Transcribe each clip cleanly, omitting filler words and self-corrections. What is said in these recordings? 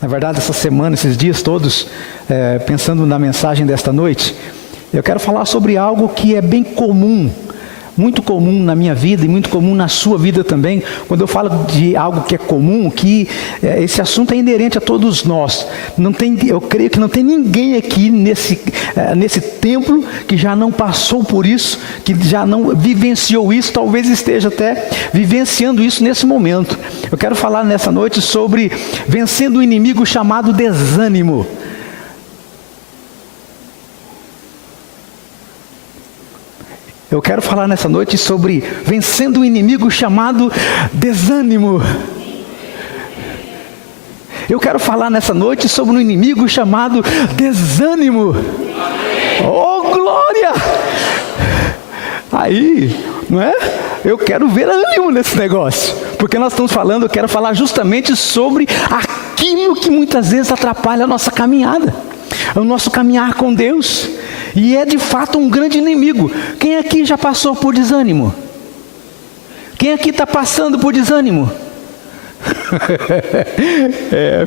Na verdade, essa semana, esses dias todos, pensando na mensagem desta noite, eu quero falar sobre algo que é bem comum, muito comum na minha vida e muito comum na sua vida também. Quando eu falo de algo que é comum, que esse assunto é inerente a todos nós. Eu creio que não tem ninguém aqui nesse templo que já não passou por isso, que já não vivenciou isso, talvez esteja até vivenciando isso nesse momento. Eu quero falar nessa noite sobre vencendo o inimigo chamado desânimo. Eu quero falar nessa noite sobre vencendo o inimigo chamado desânimo. Eu quero falar nessa noite sobre um inimigo chamado desânimo. Oh, glória! Aí, não é? Eu quero ver ânimo nesse negócio. Porque nós estamos falando, eu quero falar justamente sobre aquilo que muitas vezes atrapalha a nossa caminhada. O nosso caminhar com Deus. E é de fato um grande inimigo. Quem aqui já passou por desânimo? Quem aqui está passando por desânimo?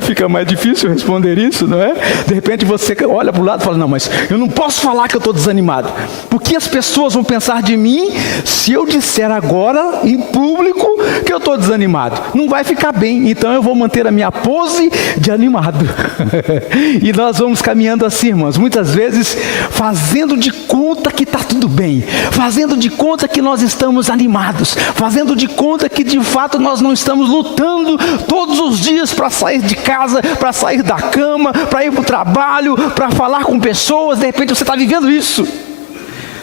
Fica mais difícil responder isso, não é? De repente você olha para o lado e fala, não, mas eu não posso falar que eu estou desanimado. Porque as pessoas vão pensar de mim se eu disser agora em público que eu estou desanimado. Não vai ficar bem, então eu vou manter a minha pose de animado. E nós vamos caminhando assim, irmãos, muitas vezes fazendo de conta que está tudo bem, fazendo de conta que nós estamos animados, fazendo de conta que de fato nós não estamos lutando todos os dias para sair de casa, para sair da cama, para ir para o trabalho, para falar com pessoas. De repente você está vivendo isso.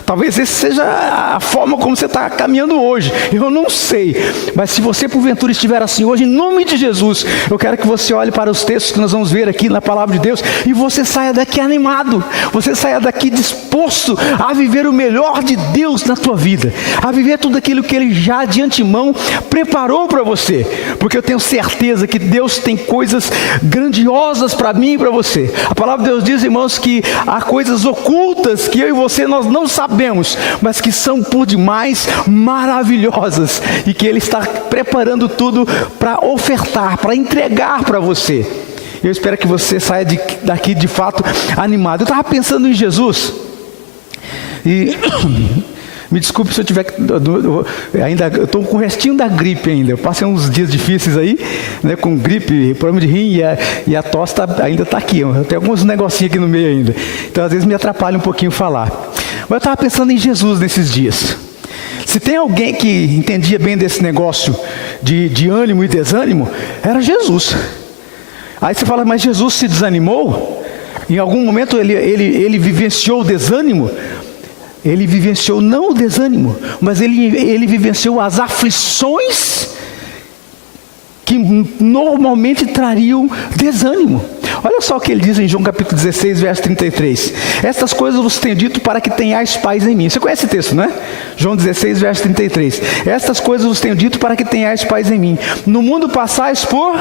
Talvez essa seja a forma como você está caminhando hoje. Eu não sei. Mas se você porventura estiver assim hoje, em nome de Jesus, eu quero que você olhe para os textos que nós vamos ver aqui na palavra de Deus e você saia daqui animado. Você saia daqui disposto a viver o melhor de Deus na tua vida. A viver tudo aquilo que Ele já de antemão preparou para você. Porque eu tenho certeza que Deus tem coisas grandiosas para mim e para você. A palavra de Deus diz, irmãos, que há coisas ocultas que eu e você nós não sabemos, mas que são por demais maravilhosas e que Ele está preparando tudo para ofertar, para entregar para você. Eu espero que você saia daqui de fato animado. Eu estava pensando em Jesus e me desculpe se eu tiver ainda, eu estou com o restinho da gripe ainda. Eu passei uns dias difíceis aí, né, com gripe, problema de rim e a tosse ainda está aqui. Tem alguns negocinhos aqui no meio ainda. Então às vezes me atrapalha um pouquinho falar. Mas eu estava pensando em Jesus nesses dias. Se tem alguém que entendia bem desse negócio de ânimo e desânimo, era Jesus. Aí você fala, mas Jesus se desanimou? Em algum momento ele vivenciou o desânimo? Ele vivenciou não o desânimo, mas ele vivenciou as aflições que normalmente trariam desânimo. Olha só o que ele diz em João capítulo 16, verso 33. Estas coisas vos tenho dito para que tenhais paz em mim. Você conhece esse texto, não é? João 16, verso 33. Estas coisas vos tenho dito para que tenhais paz em mim. No mundo passais por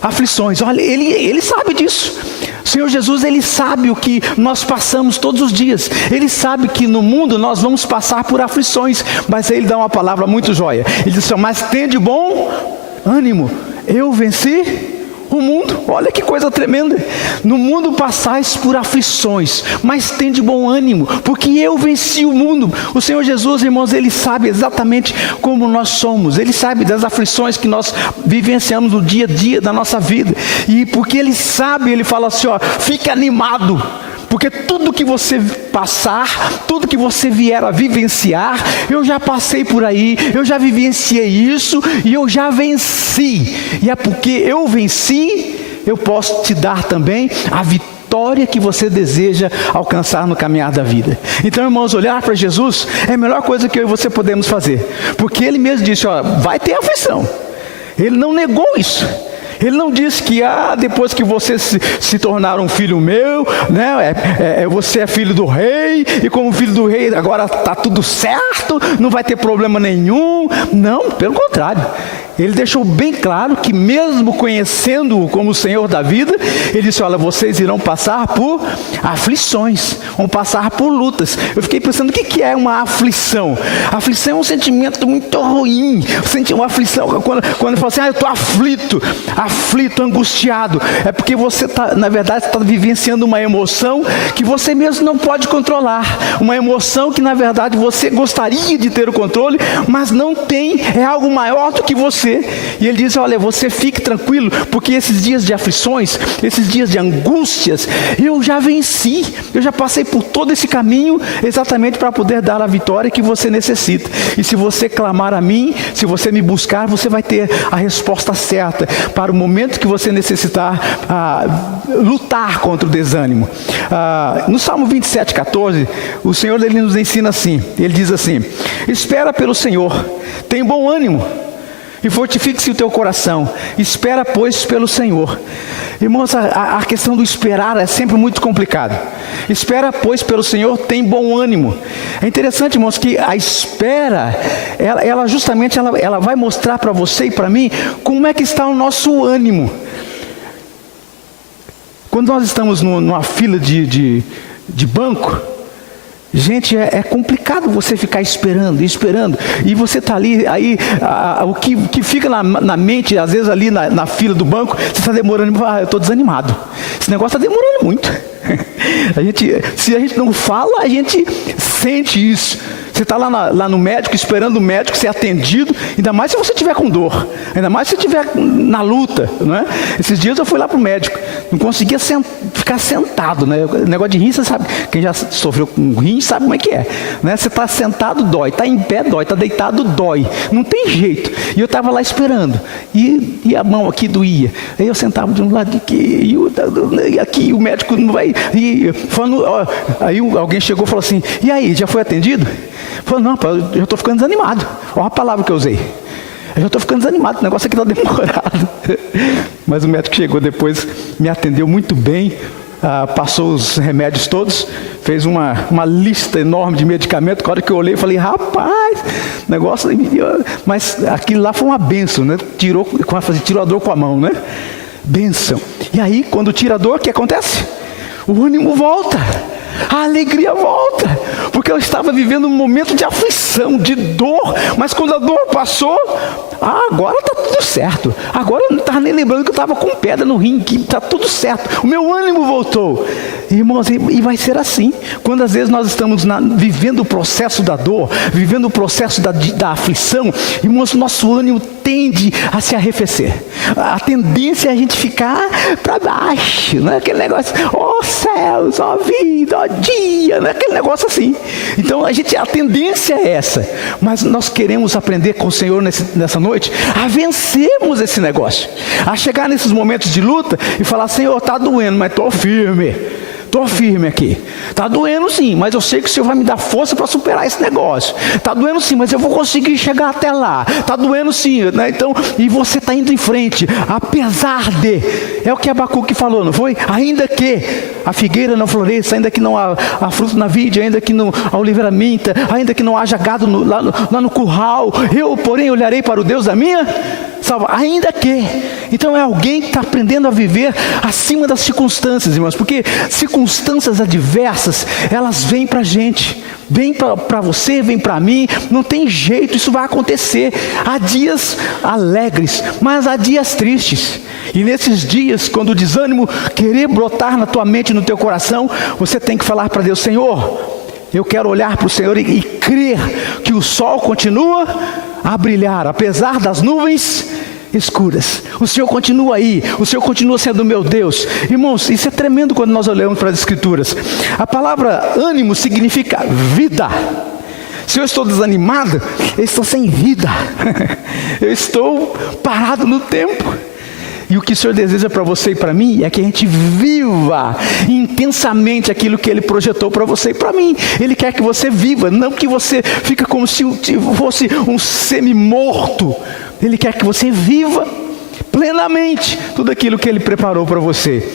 aflições. Olha, ele sabe disso. O Senhor Jesus, Ele sabe o que nós passamos todos os dias. Ele sabe que no mundo nós vamos passar por aflições. Mas Ele dá uma palavra muito joia. Ele diz assim, mas tende bom ânimo. Eu venci o mundo. Olha que coisa tremenda. No mundo passais por aflições, mas tende bom ânimo, porque eu venci o mundo. O Senhor Jesus, irmãos, Ele sabe exatamente como nós somos. Ele sabe das aflições que nós vivenciamos no dia a dia da nossa vida. E porque Ele sabe, Ele fala assim, ó, fique animado. Porque tudo que você passar, tudo que você vier a vivenciar, eu já passei por aí, eu já vivenciei isso e eu já venci. E é porque eu venci, eu posso te dar também a vitória que você deseja alcançar no caminhar da vida. Então, irmãos, olhar para Jesus é a melhor coisa que eu e você podemos fazer. Porque Ele mesmo disse, ó, vai ter aflição. Ele não negou isso. Ele não disse que depois que você se tornar um filho meu, né, você é filho do rei, e como filho do rei agora está tudo certo, não vai ter problema nenhum. Não, pelo contrário. Ele deixou bem claro que mesmo conhecendo-o como o Senhor da vida, ele disse, olha, vocês irão passar por aflições, vão passar por lutas. Eu fiquei pensando, o que é uma aflição? Aflição é um sentimento muito ruim. Uma aflição, quando eu falo assim, eu estou aflito, angustiado, é porque você na verdade está vivenciando uma emoção que você mesmo não pode controlar, uma emoção que na verdade você gostaria de ter o controle, mas não tem, é algo maior do que você. E ele diz, olha, você fique tranquilo, porque esses dias de aflições, esses dias de angústias, eu já venci, eu já passei por todo esse caminho, exatamente para poder dar a vitória que você necessita. E se você clamar a mim, se você me buscar, você vai ter a resposta certa, para o momento que você necessitar lutar contra o desânimo. No Salmo 27:14, o Senhor ele nos ensina assim, ele diz assim, espera pelo Senhor, tem bom ânimo, e fortifique-se o teu coração, espera pois pelo Senhor. Irmãos, a questão do esperar é sempre muito complicado. Espera pois pelo Senhor, tem bom ânimo. É interessante, irmãos, que a espera, ela justamente ela vai mostrar para você e para mim, como é que está o nosso ânimo. Quando nós estamos numa fila de banco, gente, é complicado você ficar esperando, e você está ali, aí o que fica na mente, às vezes ali na fila do banco, você está demorando, eu estou desanimado, esse negócio está demorando muito. Se a gente não fala, a gente sente isso. Você está lá no médico, esperando o médico ser atendido, ainda mais se você estiver com dor, ainda mais se estiver na luta, não é? Esses dias eu fui lá para o médico, não conseguia ficar sentado, né? O negócio de rim, você sabe, quem já sofreu com rim sabe como é que é, né? Você está sentado, dói, está em pé, dói, está deitado, dói, não tem jeito. E eu estava lá esperando, e a mão aqui doía, aí eu sentava de um lado aqui, e aqui o médico não vai, aí alguém chegou e falou assim, e aí, já foi atendido? Falou, não, eu já estou ficando desanimado. Olha a palavra que eu usei. Eu já estou ficando desanimado, o negócio aqui está demorado. Mas o médico chegou depois, me atendeu muito bem, passou os remédios todos, fez uma lista enorme de medicamentos. Na hora que eu olhei, eu falei, rapaz, negócio... Mas aquilo lá foi uma bênção, né? Tirou a dor com a mão, né? Bênção. E aí, quando tira a dor, o que acontece? O ânimo volta. A alegria volta, porque eu estava vivendo um momento de aflição, de dor, mas quando a dor passou, agora está tudo certo, agora eu não estava nem lembrando que eu estava com pedra no rim, que está tudo certo, o meu ânimo voltou. Irmãos, e vai ser assim, quando às vezes nós estamos vivendo o processo da dor, vivendo o processo da aflição, irmãos, nosso ânimo tende a se arrefecer, a tendência é a gente ficar para baixo, né? Aquele negócio, ó céus, ó vida, ó dia, né? Aquele negócio assim. Então a tendência é essa, mas nós queremos aprender com o Senhor nessa noite, a vencermos esse negócio, a chegar nesses momentos de luta e falar, Senhor, está doendo, mas estou firme aqui, está doendo sim, mas eu sei que o Senhor vai me dar força para superar esse negócio, está doendo sim, mas eu vou conseguir chegar até lá, está doendo sim, né? Então, e você está indo em frente, apesar de, é o que Abacuque falou, não foi? Ainda que a figueira não floresça, ainda que não há fruto na vide, ainda que não há oliveira minta, ainda que não haja gado lá no curral, eu porém olharei para o Deus da minha salva, ainda que. Então é alguém que está aprendendo a viver acima das circunstâncias, irmãos, porque circunstâncias adversas, elas vêm para a gente, vem para você, vem para mim, não tem jeito, isso vai acontecer. Há dias alegres, mas há dias tristes. E nesses dias, quando o desânimo querer brotar na tua mente, no teu coração, você tem que falar para Deus, Senhor, eu quero olhar para o Senhor e crer que o sol continua a brilhar, apesar das nuvens escuras. O Senhor continua aí, o Senhor continua sendo meu Deus. Irmãos, isso é tremendo quando nós olhamos para as Escrituras. A palavra ânimo significa vida. Se eu estou desanimado, eu estou sem vida. Eu estou parado no tempo. E o que o Senhor deseja para você e para mim é que a gente viva intensamente aquilo que Ele projetou para você e para mim. Ele quer que você viva, não que você fique como se fosse um semi-morto. Ele quer que você viva plenamente tudo aquilo que Ele preparou para você.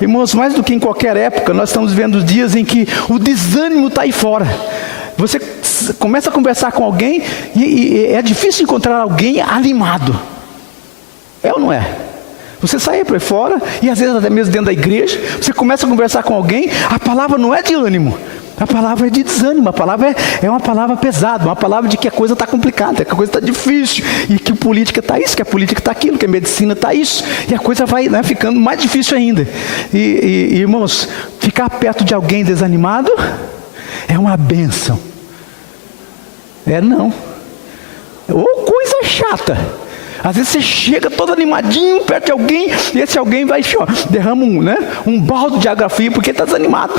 Irmãos, mais do que em qualquer época, nós estamos vivendo dias em que o desânimo está aí fora. Você começa a conversar com alguém e é difícil encontrar alguém animado. É ou não é? Você sai para fora, e às vezes até mesmo dentro da igreja, você começa a conversar com alguém, a palavra não é de ânimo, a palavra é de desânimo, a palavra é uma palavra pesada, uma palavra de que a coisa está complicada, que a coisa está difícil, e que a política está isso, que a política está aquilo, que a medicina está isso, e a coisa vai, né, ficando mais difícil ainda. E irmãos, ficar perto de alguém desanimado é uma bênção. Não. Ou coisa chata. Às vezes você chega todo animadinho perto de alguém, e esse alguém vai, derrama um balde de água fria porque está desanimado.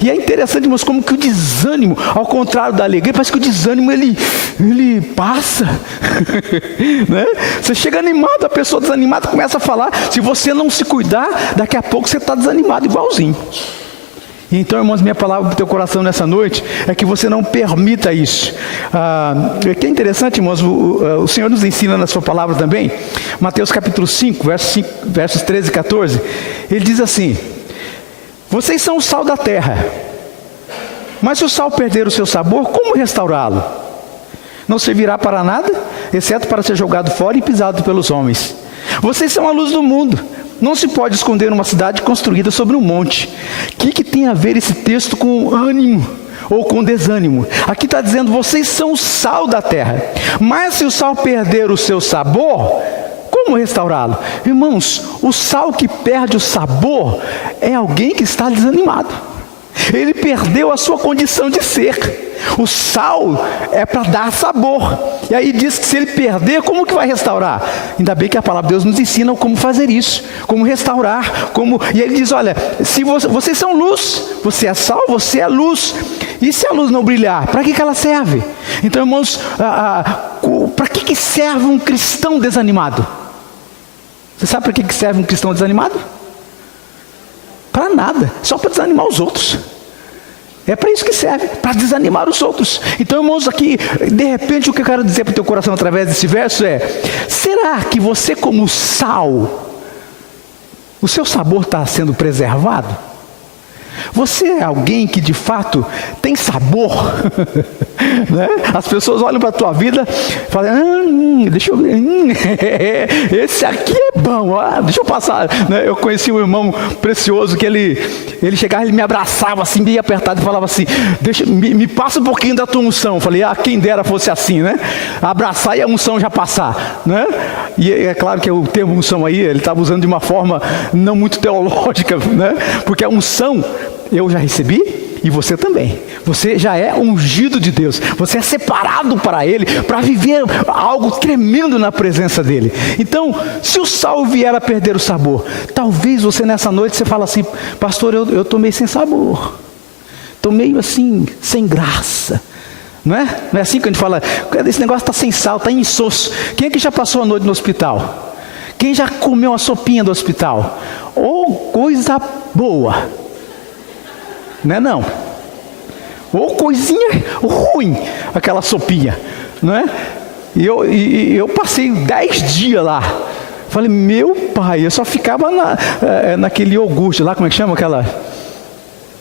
E é interessante, irmãos, como que o desânimo, ao contrário da alegria, parece que o desânimo ele passa. Né? Você chega animado, a pessoa desanimada começa a falar. Se você não se cuidar, daqui a pouco você está desanimado igualzinho. Então, irmãos, minha palavra para o teu coração nessa noite é que você não permita isso. O que é interessante, irmãos, o Senhor nos ensina na sua palavra também, Mateus capítulo 5, versos 13 e 14, ele diz assim: vocês são o sal da terra, mas se o sal perder o seu sabor, como restaurá-lo? Não servirá para nada, exceto para ser jogado fora e pisado pelos homens. Vocês são a luz do mundo. Não se pode esconder uma cidade construída sobre um monte. O que tem a ver esse texto com ânimo ou com desânimo? Aqui está dizendo, vocês são o sal da terra. Mas se o sal perder o seu sabor, como restaurá-lo? Irmãos, o sal que perde o sabor é alguém que está desanimado. Ele perdeu a sua condição de ser. O sal é para dar sabor. E aí diz que se ele perder, como que vai restaurar? Ainda bem que a palavra de Deus nos ensina como fazer isso, como restaurar, E ele diz, olha, se vocês são luz, você é sal, você é luz. E se a luz não brilhar, para que ela serve? Então, irmãos, para que serve um cristão desanimado? Você sabe para que serve um cristão desanimado? Para nada, só para desanimar os outros. É para isso que serve, para desanimar os outros. Então, irmãos, aqui, de repente, o que eu quero dizer para o teu coração através desse verso é: será que você, como sal, o seu sabor está sendo preservado? Você é alguém que de fato tem sabor? Né? As pessoas olham para a tua vida e falam, deixa eu ver, esse aqui é bom, deixa eu passar. Né? Eu conheci um irmão precioso que ele chegava, ele me abraçava assim, bem apertado e falava assim, me passa um pouquinho da tua unção. Eu falei, quem dera fosse assim, né? Abraçar e a unção já passar. Né? E é claro que o termo unção aí, ele estava usando de uma forma não muito teológica, né? Porque a unção eu já recebi e você também. Você já é ungido de Deus. Você é separado para Ele, para viver algo tremendo na presença dEle. Então, se o sal vier a perder o sabor, talvez você nessa noite você fala assim, pastor, eu estou meio sem sabor. Estou meio assim, sem graça. Não é? Não é assim que a gente fala, esse negócio está sem sal, está insosso. Quem é que já passou a noite no hospital? Quem já comeu a sopinha do hospital? Coisa boa. Não é não? Ou coisinha ruim, aquela sopinha, não é? E eu passei 10 dias lá. Falei, meu pai, eu só ficava naquele iogurte lá, como é que chama aquela?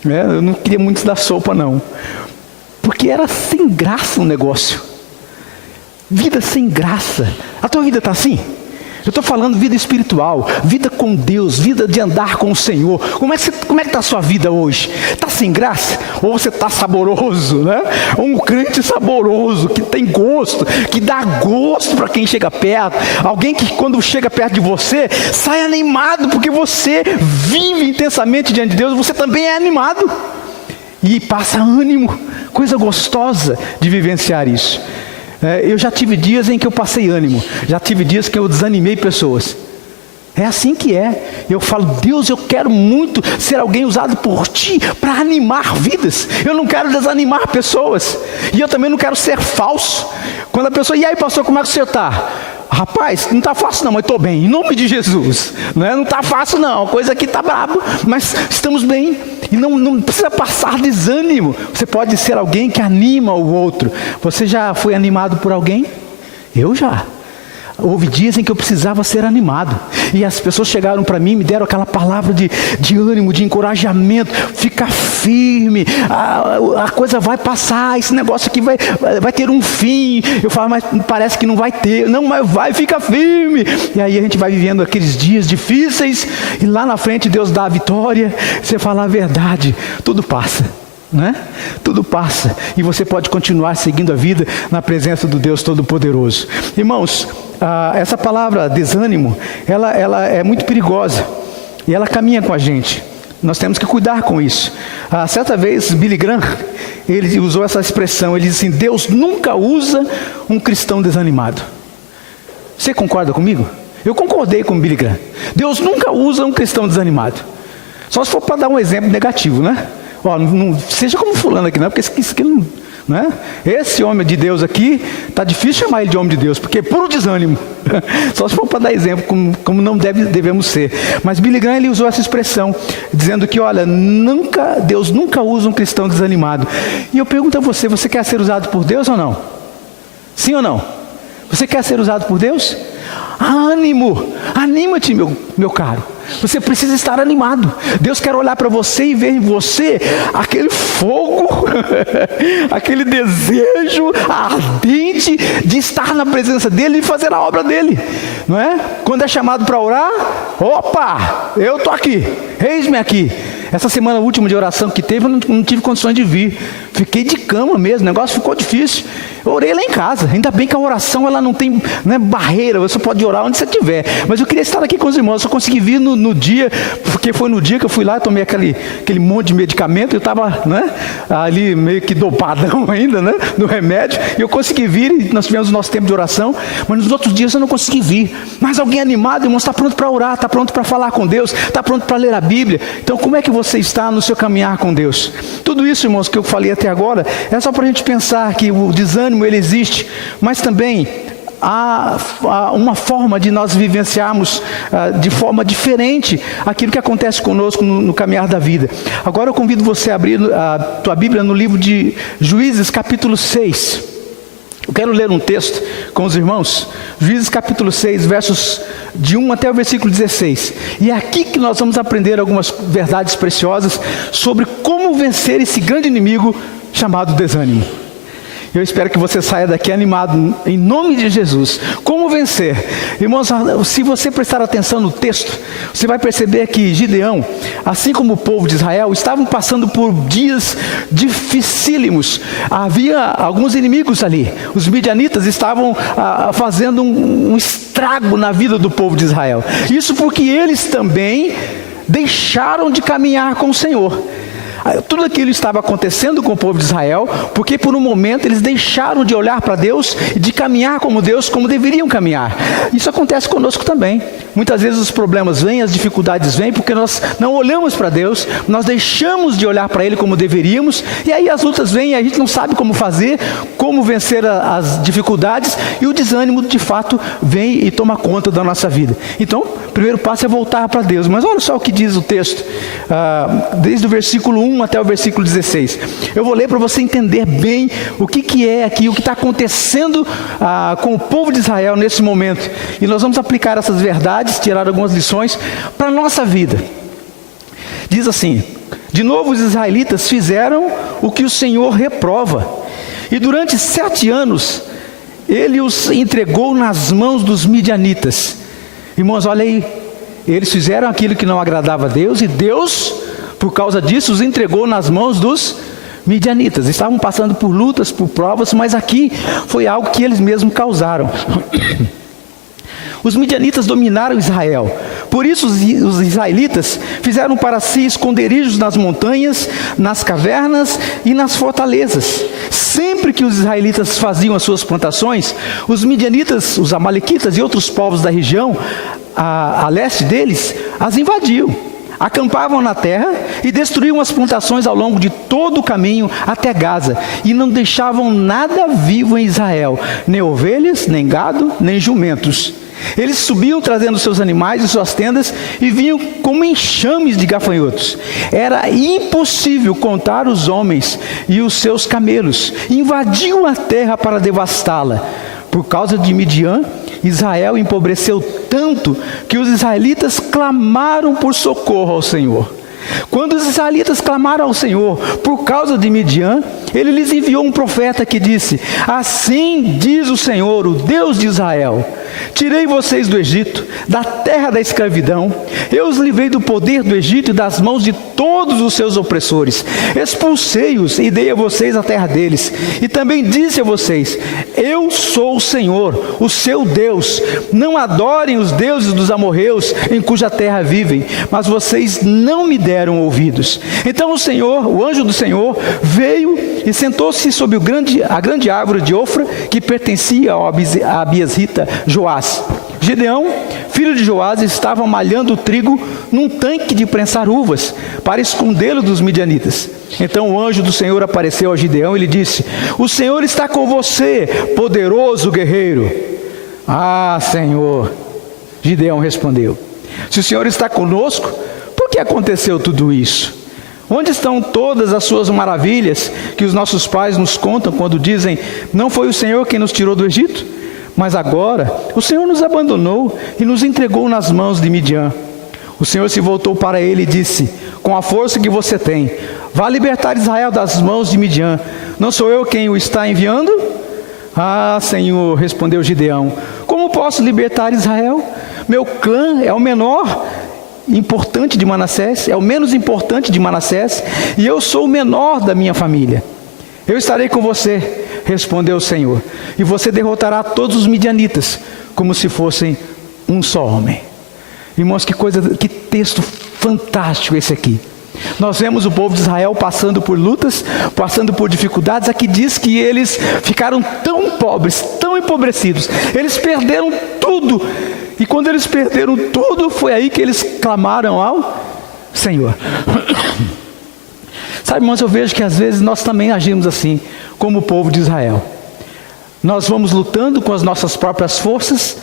Eu não queria muito da sopa não. Porque era sem graça o negócio. Vida sem graça. A tua vida está assim? Eu estou falando vida espiritual, vida com Deus, vida de andar com o Senhor. Como é que está a sua vida hoje? Está sem graça? Ou você está saboroso, né? Um crente saboroso, que tem gosto, que dá gosto para quem chega perto. Alguém que quando chega perto de você, sai animado, porque você vive intensamente diante de Deus, você também é animado. E passa ânimo, coisa gostosa de vivenciar isso. Eu já tive dias em que eu passei ânimo. Já tive dias que eu desanimei pessoas. É assim que é. Eu falo, Deus, eu quero muito ser alguém usado por Ti para animar vidas. Eu não quero desanimar pessoas. E eu também não quero ser falso. Quando a pessoa, e aí pastor, como é que você está? Rapaz, não está fácil não, mas estou bem, em nome de Jesus. Não está fácil não, a coisa aqui está braba, mas estamos bem. E não precisa passar desânimo. Você pode ser alguém que anima o outro. Você já foi animado por alguém? Eu já. houve dias em que eu precisava ser animado. E as pessoas chegaram para mim, me deram aquela palavra de ânimo, de encorajamento. Fica firme, a coisa vai passar, esse negócio aqui vai ter um fim. Eu falo, mas parece que não vai ter. Não, mas vai, fica firme. E aí a gente vai vivendo aqueles dias difíceis, e lá na frente Deus dá a vitória. Você fala a verdade, tudo passa, né? Tudo passa, e você pode continuar seguindo a vida na presença do Deus Todo-Poderoso. Irmãos, essa palavra desânimo, ela é muito perigosa, e ela caminha com a gente. Nós temos que cuidar com isso. Certa vez, Billy Graham, ele usou essa expressão, ele disse assim: Deus nunca usa um cristão desanimado. Você concorda comigo? Eu concordei com Billy Graham. Deus nunca usa um cristão desanimado. Só se for para dar um exemplo negativo, né? Ó, não seja como fulano aqui, não, porque isso aqui não é? Esse homem de Deus aqui, está difícil chamar ele de homem de Deus, porque é puro desânimo. Só se for para dar exemplo, como não devemos ser. Mas Billy Graham, ele usou essa expressão, dizendo que, olha, Deus nunca usa um cristão desanimado. E eu pergunto a você, você quer ser usado por Deus ou não? Sim ou não? Você quer ser usado por Deus? Ânimo, anima-te, meu caro. Você precisa estar animado. Deus quer olhar para você e ver em você aquele fogo, aquele desejo ardente de estar na presença dEle e fazer a obra dEle, não é? Quando é chamado para orar, opa, eu estou aqui, eis-me aqui. Essa semana última de oração que teve, eu não tive condições de vir. Fiquei de cama mesmo, o negócio ficou difícil. Eu orei lá em casa. Ainda bem que a oração ela não tem barreira, você pode orar onde você estiver. Mas eu queria estar aqui com os irmãos. Eu só consegui vir no dia, porque foi no dia que eu fui lá, tomei aquele monte de medicamento. Eu estava ali meio que dopadão ainda, no remédio. E eu consegui vir, e nós tivemos o nosso tempo de oração. Mas nos outros dias eu não consegui vir. Mas alguém animado, irmãos, está pronto para orar, está pronto para falar com Deus, está pronto para ler a Bíblia. Então como é que você está no seu caminhar com Deus? Tudo isso, irmãos, que eu falei até agora, é só para a gente pensar que o desânimo ele existe, mas também há uma forma de nós vivenciarmos de forma diferente aquilo que acontece conosco no caminhar da vida. Agora eu convido você a abrir a tua Bíblia no livro de Juízes, capítulo 6. Eu quero ler um texto com os irmãos, Juízes capítulo 6, versos de 1 até o versículo 16. E é aqui que nós vamos aprender algumas verdades preciosas sobre como vencer esse grande inimigo chamado desânimo. Eu espero que você saia daqui animado, em nome de Jesus. Como vencer? Irmãos, se você prestar atenção no texto, você vai perceber que Gideão, assim como o povo de Israel, estavam passando por dias dificílimos. Havia alguns inimigos ali. Os midianitas estavam fazendo um estrago na vida do povo de Israel. Isso porque eles também deixaram de caminhar com o Senhor. Tudo aquilo estava acontecendo com o povo de Israel, porque por um momento eles deixaram de olhar para Deus e de caminhar como Deus, como deveriam caminhar. Isso acontece conosco também. Muitas vezes os problemas vêm, as dificuldades vêm, porque nós não olhamos para Deus, nós deixamos de olhar para Ele como deveríamos, e aí as lutas vêm e a gente não sabe como fazer, como vencer as dificuldades, e o desânimo de fato vem e toma conta da nossa vida. Então, o primeiro passo é voltar para Deus. Mas olha só o que diz o texto, desde o versículo 1 até o versículo 16. Eu vou ler para você entender bem o que é aqui, o que está acontecendo com o povo de Israel nesse momento. E nós vamos aplicar essas verdades, tirar algumas lições para a nossa vida. Diz assim: de novo os israelitas fizeram o que o Senhor reprova, e durante 7 anos Ele os entregou nas mãos dos midianitas. Irmãos, olha aí, eles fizeram aquilo que não agradava a Deus, e Deus, por causa disso, os entregou nas mãos dos midianitas. Estavam passando por lutas, por provas, mas aqui foi algo que eles mesmos causaram. Os midianitas dominaram Israel. Por isso os israelitas fizeram para si esconderijos nas montanhas, nas cavernas e nas fortalezas. Sempre que os israelitas faziam as suas plantações, os midianitas, os amalequitas e outros povos da região, a leste deles, as invadiam. Acampavam na terra e destruíam as plantações ao longo de todo o caminho até Gaza, e não deixavam nada vivo em Israel, nem ovelhas, nem gado, nem jumentos. Eles subiam trazendo seus animais e suas tendas, e vinham como enxames de gafanhotos. Era impossível contar os homens e os seus camelos. Invadiam a terra para devastá-la. Por causa de Midian Israel empobreceu tanto que os israelitas clamaram por socorro ao Senhor. Quando os israelitas clamaram ao Senhor por causa de Midian, ele lhes enviou um profeta que disse: assim diz o Senhor, o Deus de Israel: tirei vocês do Egito, da terra da escravidão. Eu os livrei do poder do Egito e das mãos de todos os seus opressores. Expulsei-os e dei a vocês a terra deles. E também disse a vocês: eu sou o Senhor, o seu Deus. Não adorem os deuses dos amorreus em cuja terra vivem. Mas vocês não me deram ouvidos. Então o anjo do Senhor veio e sentou-se sob a grande árvore de Ofra, que pertencia a Abiesrita Joás. Gideão, filho de Joás, estava malhando trigo num tanque de prensar uvas, para escondê-lo dos midianitas. Então o anjo do Senhor apareceu a Gideão e lhe disse: o Senhor está com você, poderoso guerreiro. Ah, Senhor, Gideão respondeu, se o Senhor está conosco, por que aconteceu tudo isso? Onde estão todas as suas maravilhas que os nossos pais nos contam quando dizem: não foi o Senhor quem nos tirou do Egito? Mas agora o Senhor nos abandonou e nos entregou nas mãos de Midian. O Senhor se voltou para ele e disse: com a força que você tem, vá libertar Israel das mãos de Midian. Não sou eu quem o está enviando? Ah, Senhor, respondeu Gideão, como posso libertar Israel? Meu clã é o menor importante de Manassés, é o menos importante de Manassés, e eu sou o menor da minha família. Eu estarei com você, respondeu o Senhor, e você derrotará todos os midianitas, como se fossem um só homem. Irmãos, que texto fantástico esse aqui. Nós vemos o povo de Israel passando por lutas, passando por dificuldades. Aqui diz que eles ficaram tão pobres, tão empobrecidos, eles perderam tudo. E quando eles perderam tudo, foi aí que eles clamaram ao Senhor. Sabe, irmãos, eu vejo que às vezes nós também agimos assim, como o povo de Israel. Nós vamos lutando com as nossas próprias forças,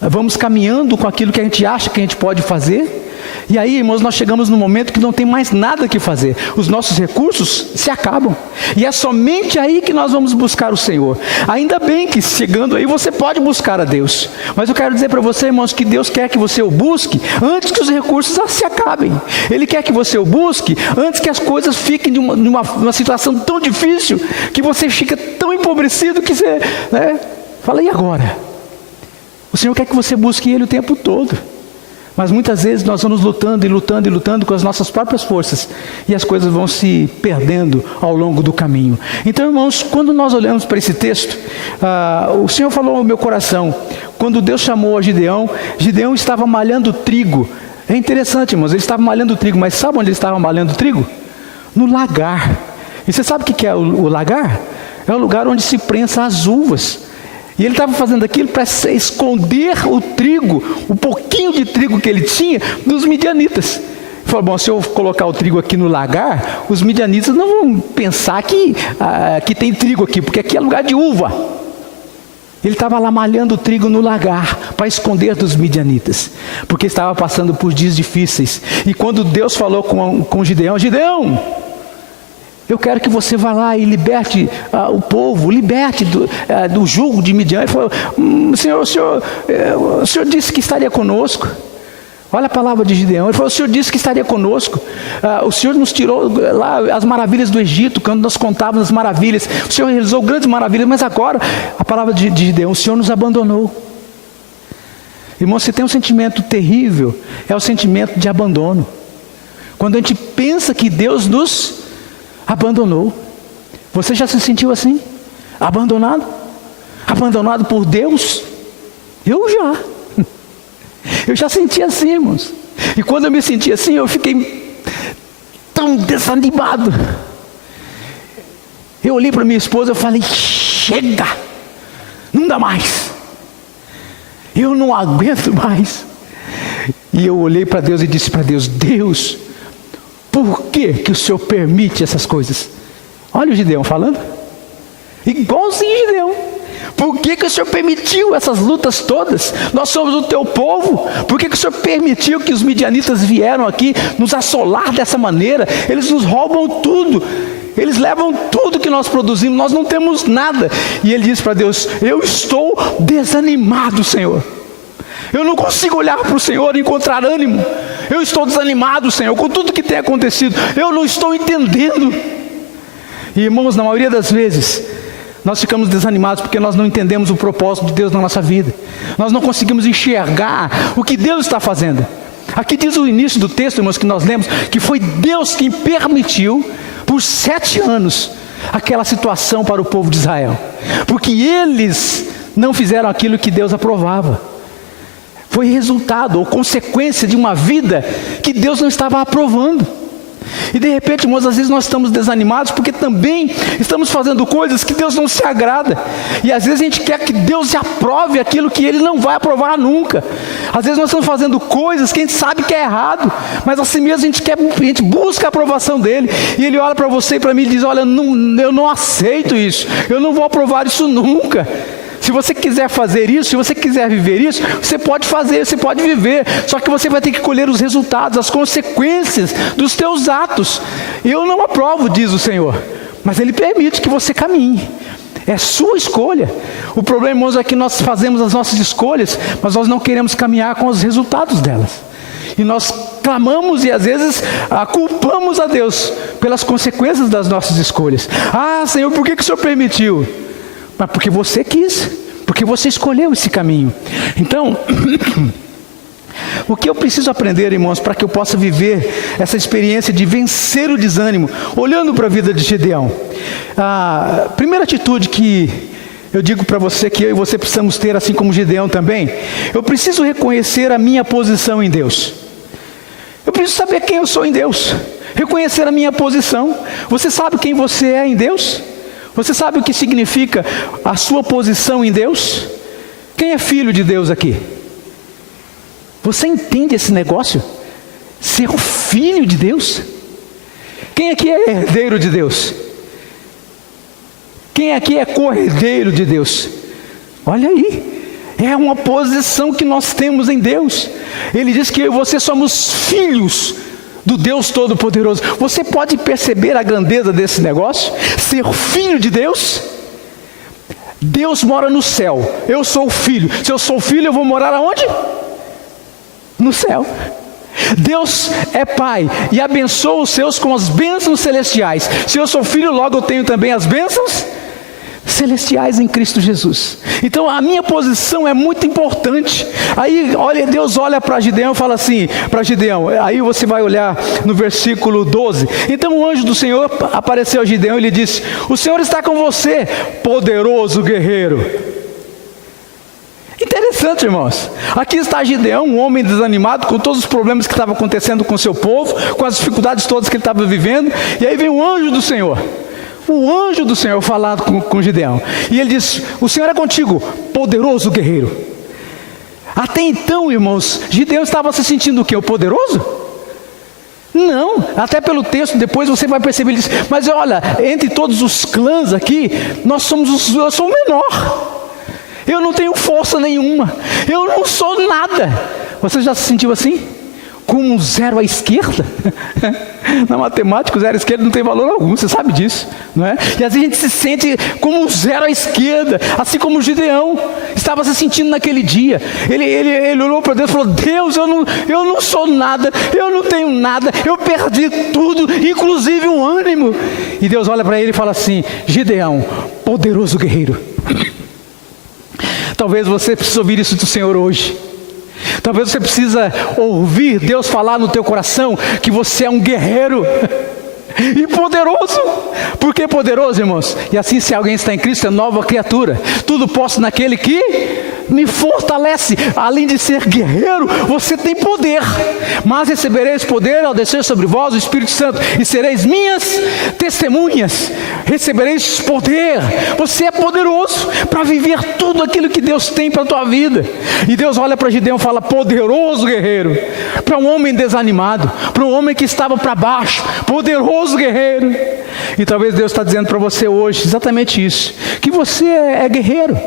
vamos caminhando com aquilo que a gente acha que a gente pode fazer. E aí, irmãos, nós chegamos num momento que não tem mais nada que fazer. Os nossos recursos se acabam. E é somente aí que nós vamos buscar o Senhor. Ainda bem que chegando aí você pode buscar a Deus. Mas eu quero dizer para você, irmãos, que Deus quer que você o busque antes que os recursos se acabem. Ele quer que você o busque antes que as coisas fiquem numa situação tão difícil, que você fica tão empobrecido que você fala: e agora? O Senhor quer que você busque Ele o tempo todo. Mas muitas vezes nós vamos lutando e lutando e lutando com as nossas próprias forças, e as coisas vão se perdendo ao longo do caminho. Então, irmãos, quando nós olhamos para esse texto, o Senhor falou ao meu coração, quando Deus chamou a Gideão, Gideão estava malhando trigo. É interessante, irmãos, ele estava malhando trigo, mas sabe onde ele estava malhando trigo? No lagar. E você sabe o que é o lagar? É o lugar onde se prensa as uvas. E ele estava fazendo aquilo para esconder o trigo, o pouquinho de trigo que ele tinha, dos midianitas. Ele falou: bom, se eu colocar o trigo aqui no lagar, os midianitas não vão pensar que tem trigo aqui, porque aqui é lugar de uva. Ele estava lá malhando o trigo no lagar, para esconder dos midianitas, porque estava passando por dias difíceis. E quando Deus falou com Gideão: Gideão, eu quero que você vá lá e liberte o povo, liberte do jugo de Midian. Ele falou: o senhor disse que estaria conosco. Olha a palavra de Gideão. Ele falou: o Senhor disse que estaria conosco. O Senhor nos tirou lá as maravilhas do Egito, quando nós contávamos as maravilhas. O Senhor realizou grandes maravilhas, mas agora, a palavra de Gideão: o Senhor nos abandonou. Irmão, se tem um sentimento terrível, é o sentimento de abandono. Quando a gente pensa que Deus nos abandonou. Você já se sentiu assim? Abandonado? Abandonado por Deus? Eu já senti assim, irmãos. E quando eu me senti assim, eu fiquei tão desanimado. Eu olhei para minha esposa e falei: chega, não dá mais, eu não aguento mais. E eu olhei para Deus e disse para Deus: Deus, por que o Senhor permite essas coisas? Olha o Gideão falando, igualzinho Gideão. Por que o Senhor permitiu essas lutas todas? Nós somos o teu povo. Por que o Senhor permitiu que os midianitas vieram aqui nos assolar dessa maneira? Eles nos roubam tudo. Eles levam tudo que nós produzimos, nós não temos nada. E ele diz para Deus: eu estou desanimado, Senhor. Eu não consigo olhar para o Senhor e encontrar ânimo. Eu estou desanimado, Senhor, com tudo que tem acontecido. Eu não estou entendendo. E irmãos, na maioria das vezes, nós ficamos desanimados porque nós não entendemos o propósito de Deus na nossa vida. Nós não conseguimos enxergar o que Deus está fazendo. Aqui diz o início do texto, irmãos, que nós lemos, que foi Deus quem permitiu por 7 anos aquela situação para o povo de Israel, porque eles não fizeram aquilo que Deus aprovava. Foi resultado ou consequência de uma vida que Deus não estava aprovando. E de repente, irmãos, às vezes nós estamos desanimados porque também estamos fazendo coisas que Deus não se agrada. E às vezes a gente quer que Deus aprove aquilo que Ele não vai aprovar nunca. Às vezes nós estamos fazendo coisas que a gente sabe que é errado, mas assim mesmo a gente busca a aprovação dEle. E Ele olha para você e para mim e diz: olha, eu não aceito isso, eu não vou aprovar isso nunca. Se você quiser fazer isso, se você quiser viver isso, você pode fazer, você pode viver. Só que você vai ter que colher os resultados, as consequências dos teus atos. Eu não aprovo, diz o Senhor, mas Ele permite que você caminhe. É sua escolha. O problema, irmãos, é que nós fazemos as nossas escolhas, mas nós não queremos caminhar com os resultados delas. E nós clamamos e às vezes culpamos a Deus pelas consequências das nossas escolhas. Ah, Senhor, por que o Senhor permitiu? Mas porque você quis, porque você escolheu esse caminho. Então, o que eu preciso aprender, irmãos, para que eu possa viver essa experiência de vencer o desânimo, olhando para a vida de Gideão? A primeira atitude que eu digo para você, que eu e você precisamos ter, assim como Gideão também, eu preciso reconhecer a minha posição em Deus. Eu preciso saber quem eu sou em Deus, reconhecer a minha posição. Você sabe quem você é em Deus? Você sabe o que significa a sua posição em Deus? Quem é filho de Deus aqui? Você entende esse negócio? Ser o filho de Deus? Quem aqui é herdeiro de Deus? Quem aqui é co-herdeiro de Deus? Olha aí, é uma posição que nós temos em Deus. Ele diz que eu e você somos filhos do Deus Todo-Poderoso. Você pode perceber a grandeza desse negócio? Ser filho de Deus? Deus mora no céu, eu sou o filho. Se eu sou filho, eu vou morar aonde? No céu. Deus é pai e abençoa os seus com as bênçãos celestiais. Se eu sou filho, logo eu tenho também as bênçãos celestiais em Cristo Jesus. Então a minha posição é muito importante. Aí Deus olha para Gideão e fala assim para Gideão, aí você vai olhar no versículo 12. Então o anjo do Senhor apareceu a Gideão e lhe disse: o Senhor está com você, poderoso guerreiro. Interessante, irmãos. Aqui está Gideão, um homem desanimado com todos os problemas que estavam acontecendo com o seu povo, com as dificuldades todas que ele estava vivendo. E aí vem o anjo do Senhor. O anjo do Senhor falar com Gideão. E ele diz: o Senhor é contigo, poderoso guerreiro. Até então, irmãos, Gideão estava se sentindo o quê? O poderoso? Não, até pelo texto, depois você vai perceber, ele diz: mas olha, entre todos os clãs aqui, eu sou o menor. Eu não tenho força nenhuma. Eu não sou nada. Você já se sentiu assim? Como um zero à esquerda? Na matemática, o zero à esquerda não tem valor algum, você sabe disso, não é? E às vezes a gente se sente como um zero à esquerda, assim como o Gideão estava se sentindo naquele dia. Ele olhou para Deus e falou: Deus, eu não sou nada, eu não tenho nada, eu perdi tudo, inclusive o ânimo. E Deus olha para ele e fala assim: Gideão, poderoso guerreiro. Talvez você precise ouvir isso do Senhor hoje. Talvez você precisa ouvir Deus falar no teu coração que você é um guerreiro e poderoso. Por que poderoso, irmãos? E assim, se alguém está em Cristo, é nova criatura. Tudo posso naquele que me fortalece. Além de ser guerreiro, você tem poder. Mas recebereis poder ao descer sobre vós o Espírito Santo, e sereis minhas testemunhas. Recebereis poder. Você é poderoso para viver tudo aquilo que Deus tem para a tua vida. E Deus olha para Gideão e fala: poderoso guerreiro. Para um homem desanimado, para um homem que estava para baixo, poderoso guerreiro. E talvez Deus está dizendo para você hoje exatamente isso, que você é guerreiro.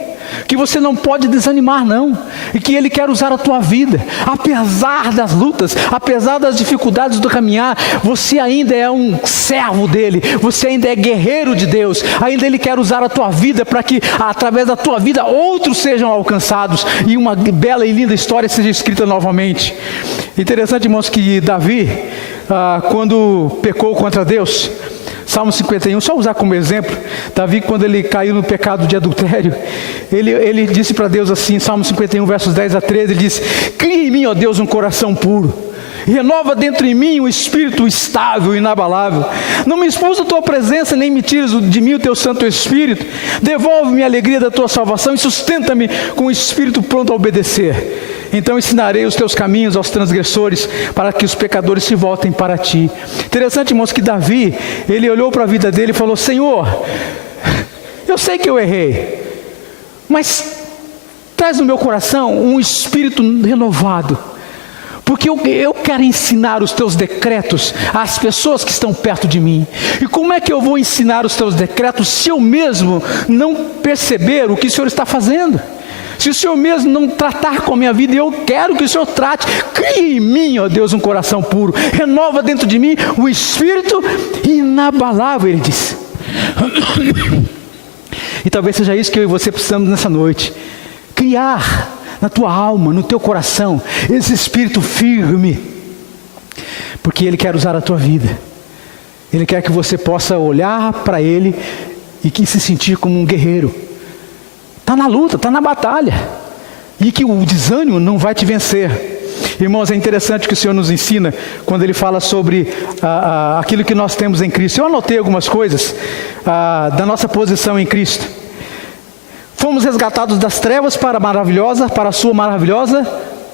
que você não pode desanimar não, e que Ele quer usar a tua vida, apesar das lutas, apesar das dificuldades do caminhar, você ainda é um servo dEle, você ainda é guerreiro de Deus, ainda Ele quer usar a tua vida para que através da tua vida outros sejam alcançados, e uma bela e linda história seja escrita novamente. Interessante, irmãos, que Davi, quando pecou contra Deus, Salmo 51, só usar como exemplo, Davi, quando ele caiu no pecado de adultério, ele disse para Deus assim, Salmo 51, versos 10 a 13, ele diz: cria em mim, ó Deus, um coração puro, e renova dentro de mim um espírito estável e inabalável. Não me expulsa da tua presença, nem me tires de mim o teu Santo Espírito. Devolve-me a alegria da tua salvação e sustenta-me com o espírito pronto a obedecer. Então ensinarei os teus caminhos aos transgressores, para que os pecadores se voltem para ti. Interessante, irmãos, que Davi, ele olhou para a vida dele e falou: Senhor, eu sei que eu errei, mas traz no meu coração um espírito renovado, porque eu quero ensinar os teus decretos às pessoas que estão perto de mim. E como é que eu vou ensinar os teus decretos se eu mesmo não perceber o que o Senhor está fazendo? Se o Senhor mesmo não tratar com a minha vida, eu quero que o Senhor trate. Crie em mim, ó Deus, um coração puro, renova dentro de mim o espírito inabalável, ele disse. E talvez seja isso que eu e você precisamos nessa noite: criar na tua alma, no teu coração, esse espírito firme, porque Ele quer usar a tua vida. Ele quer que você possa olhar para Ele e que se sentir como um guerreiro. Está na luta, está na batalha, e que o desânimo não vai te vencer. Irmãos, é interessante que o Senhor nos ensina quando Ele fala sobre aquilo que nós temos em Cristo. Eu anotei algumas coisas da nossa posição em Cristo. Fomos resgatados das trevas para a sua maravilhosa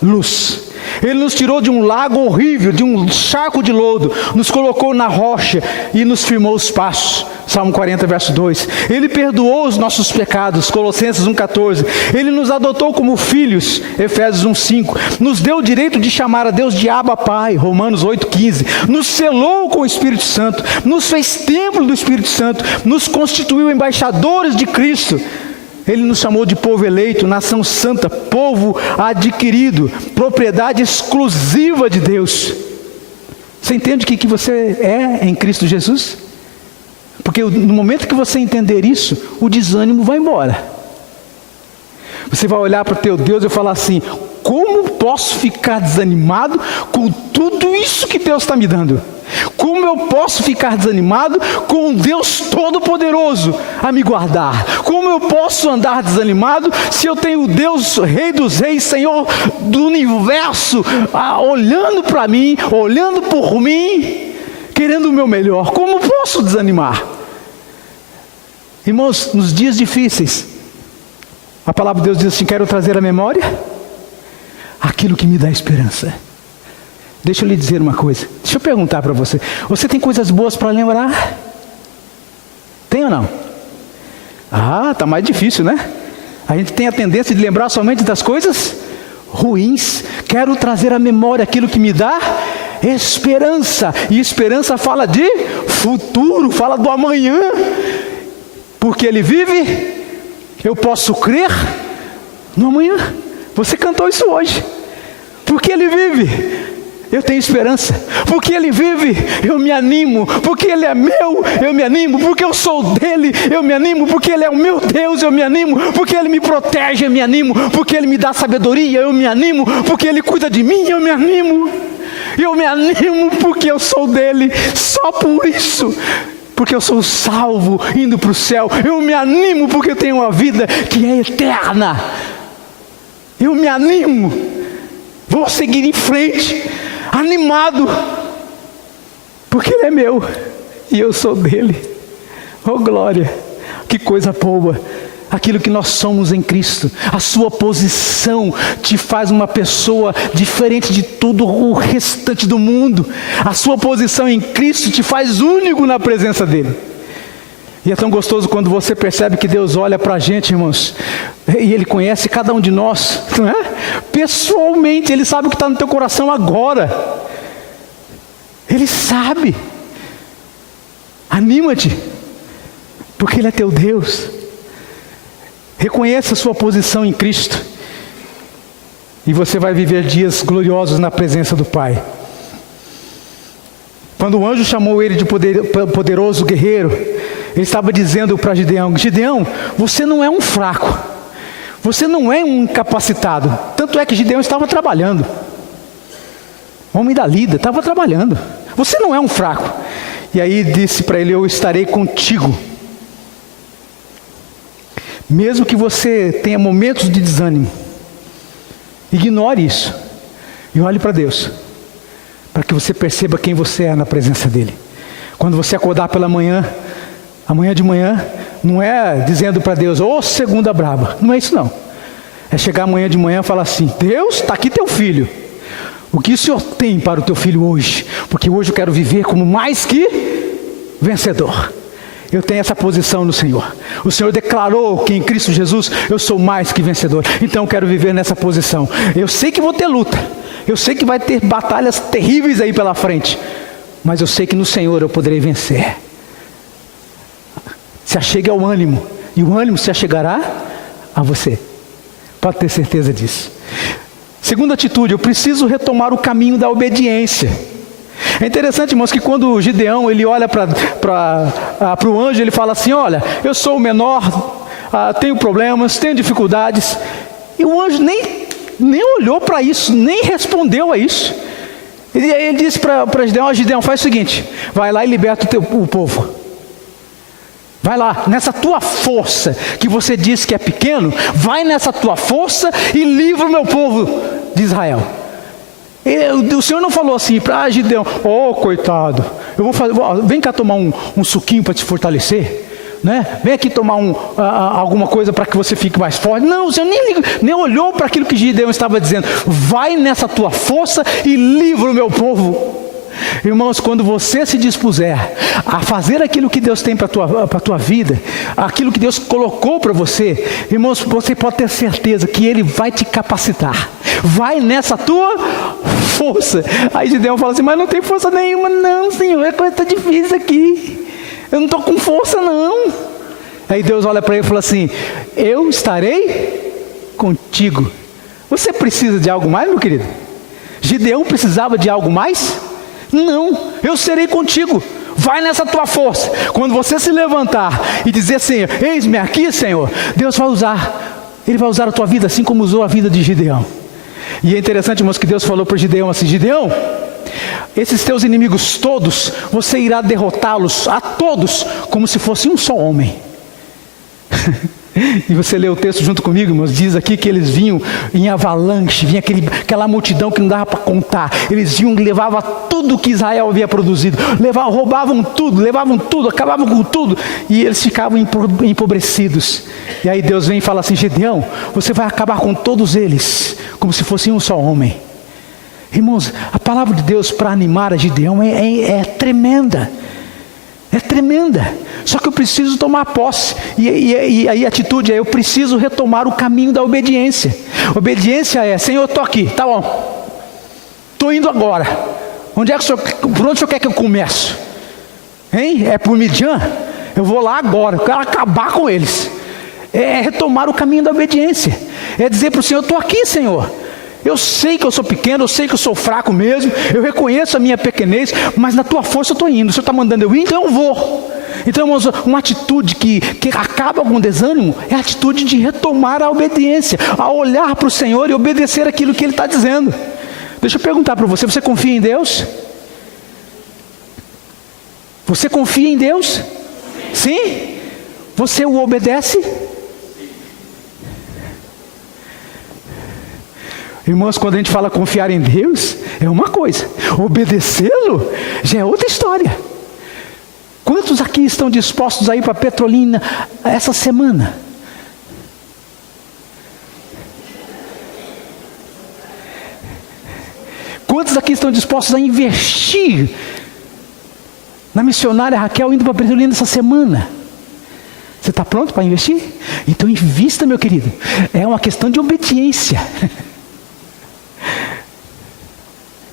luz. Ele nos tirou de um lago horrível, de um charco de lodo, nos colocou na rocha e nos firmou os passos. Salmo 40, verso 2. Ele perdoou os nossos pecados. Colossenses 1,14. Ele nos adotou como filhos. Efésios 1,5. Nos deu o direito de chamar a Deus de Abba Pai. Romanos 8,15. Nos selou com o Espírito Santo. Nos fez templo do Espírito Santo. Nos constituiu embaixadores de Cristo. Ele nos chamou de povo eleito, nação santa, povo adquirido, propriedade exclusiva de Deus. Você entende o que você é em Cristo Jesus? Porque no momento que você entender isso, o desânimo vai embora. Você vai olhar para o teu Deus e falar assim: como posso ficar desanimado com tudo isso que Deus está me dando? Como eu posso ficar desanimado com um Deus todo-poderoso a me guardar? Como eu posso andar desanimado se eu tenho o Deus, Rei dos Reis, Senhor do Universo, olhando para mim, olhando por mim, querendo o meu melhor? Como posso desanimar? Irmãos, nos dias difíceis, a palavra de Deus diz assim: quero trazer à memória aquilo que me dá esperança. Deixa eu lhe dizer uma coisa. Deixa eu perguntar para você. Você tem coisas boas para lembrar? Tem ou não? Está mais difícil, né? A gente tem a tendência de lembrar somente das coisas ruins. Quero trazer à memória aquilo que me dá esperança. E esperança fala de futuro, fala do amanhã. Porque Ele vive, eu posso crer no amanhã. Você cantou isso hoje. Porque Ele vive, eu tenho esperança. Porque Ele vive, eu me animo. Porque Ele é meu, eu me animo. Porque eu sou dEle, eu me animo. Porque Ele é o meu Deus, eu me animo. Porque Ele me protege, eu me animo. Porque Ele me dá sabedoria, eu me animo. Porque Ele cuida de mim, eu me animo. Eu me animo porque eu sou dEle. Só por isso. Porque eu sou salvo, indo para o céu. Eu me animo porque eu tenho uma vida que é eterna. Eu me animo. Vou seguir em frente, animado, porque Ele é meu e eu sou dEle. Oh glória, que coisa boa, aquilo que nós somos em Cristo. A sua posição te faz uma pessoa diferente de todo o restante do mundo. A sua posição em Cristo te faz único na presença dEle. E é tão gostoso quando você percebe que Deus olha para a gente, irmãos, e Ele conhece cada um de nós, não é? Pessoalmente, Ele sabe o que está no teu coração agora. Ele sabe. Anima-te, porque Ele é teu Deus. Reconheça a sua posição em Cristo. E você vai viver dias gloriosos na presença do Pai. Quando o anjo chamou ele de poderoso guerreiro, ele estava dizendo para Gideão: Gideão, você não é um fraco. Você não é um incapacitado. Tanto é que Gideão estava trabalhando. Homem da lida, estava trabalhando. Você não é um fraco. E aí disse para ele: eu estarei contigo. Mesmo que você tenha momentos de desânimo, ignore isso e olhe para Deus, para que você perceba quem você é na presença dEle. Quando você acordar pela manhã, amanhã de manhã, não é dizendo para Deus: ô segunda braba, não é isso não. É chegar amanhã de manhã e falar assim: Deus, está aqui teu filho. O que o Senhor tem para o teu filho hoje? Porque hoje eu quero viver como mais que vencedor. Eu tenho essa posição no Senhor. O Senhor declarou que em Cristo Jesus eu sou mais que vencedor. Então eu quero viver nessa posição. Eu sei que vou ter luta. Eu sei que vai ter batalhas terríveis aí pela frente. Mas eu sei que no Senhor eu poderei vencer. Se achegue ao ânimo. E o ânimo se achegará a você. Pode ter certeza disso. Segunda atitude: eu preciso retomar o caminho da obediência. É interessante, irmãos, que quando Gideão ele olha para o anjo, ele fala assim: olha, eu sou o menor, tenho problemas, tenho dificuldades. E o anjo nem olhou para isso, nem respondeu a isso. Ele disse para Gideão: ó, Gideão, faz o seguinte, vai lá e liberta o povo. Vai lá, nessa tua força, que você disse que é pequeno, vai nessa tua força e livra o meu povo de Israel. O Senhor não falou assim para Gideão: oh coitado, eu vou fazer, vem cá tomar um suquinho para te fortalecer, né? Vem aqui tomar alguma coisa para que você fique mais forte. Não, o Senhor nem olhou para aquilo que Gideão estava dizendo. Vai nessa tua força e livra o meu povo. Irmãos, quando você se dispuser a fazer aquilo que Deus tem para a tua vida, aquilo que Deus colocou para você, irmãos, você pode ter certeza que Ele vai te capacitar. Vai nessa tua força. Aí Gideão fala assim: mas não tem força nenhuma. Não, Senhor, a coisa está difícil aqui, eu não estou com força não. Aí Deus olha para ele e fala assim: eu estarei contigo. Você precisa de algo mais, meu querido? Gideão precisava de algo mais? Não, eu serei contigo. Vai nessa tua força. Quando você se levantar e dizer assim: eis-me aqui, Senhor, Deus vai usar. Ele vai usar a tua vida assim como usou a vida de Gideão. E é interessante, irmãos, que Deus falou para Gideão assim: Gideão, esses teus inimigos todos, você irá derrotá-los a todos como se fosse um só homem. E você lê o texto junto comigo, irmãos, diz aqui que eles vinham em avalanche, vinha aquela multidão que não dava para contar. Eles vinham, levavam tudo que Israel havia produzido, roubavam tudo, acabavam com tudo, e eles ficavam empobrecidos. E aí Deus vem e fala assim: Gideão, você vai acabar com todos eles, como se fossem um só homem. Irmãos, a palavra de Deus para animar a Gideão é tremenda. É tremenda. Só que eu preciso tomar posse. E a atitude é: eu preciso retomar o caminho da obediência. Obediência é: Senhor, estou aqui, tá bom, estou indo agora. Por onde o Senhor quer que eu comece? Hein? É por Midian? Eu vou lá agora, eu quero acabar com eles. É retomar o caminho da obediência. É dizer para o Senhor: estou aqui, Senhor. Eu sei que eu sou pequeno, eu sei que eu sou fraco mesmo, eu reconheço a minha pequenez, mas na tua força eu estou indo. O Senhor está mandando eu ir, então eu vou. Então, irmãos, uma atitude que acaba com o desânimo é a atitude de retomar a obediência, a olhar para o Senhor e obedecer aquilo que Ele está dizendo. Deixa eu perguntar para você: você confia em Deus? Você confia em Deus? Sim? Você o obedece? Irmãos, quando a gente fala confiar em Deus, é uma coisa, obedecê-lo já é outra história. Quantos aqui estão dispostos a ir para Petrolina essa semana? Quantos aqui estão dispostos a investir na missionária Raquel indo para Petrolina essa semana? Você está pronto para investir? Então invista, meu querido. É uma questão de obediência.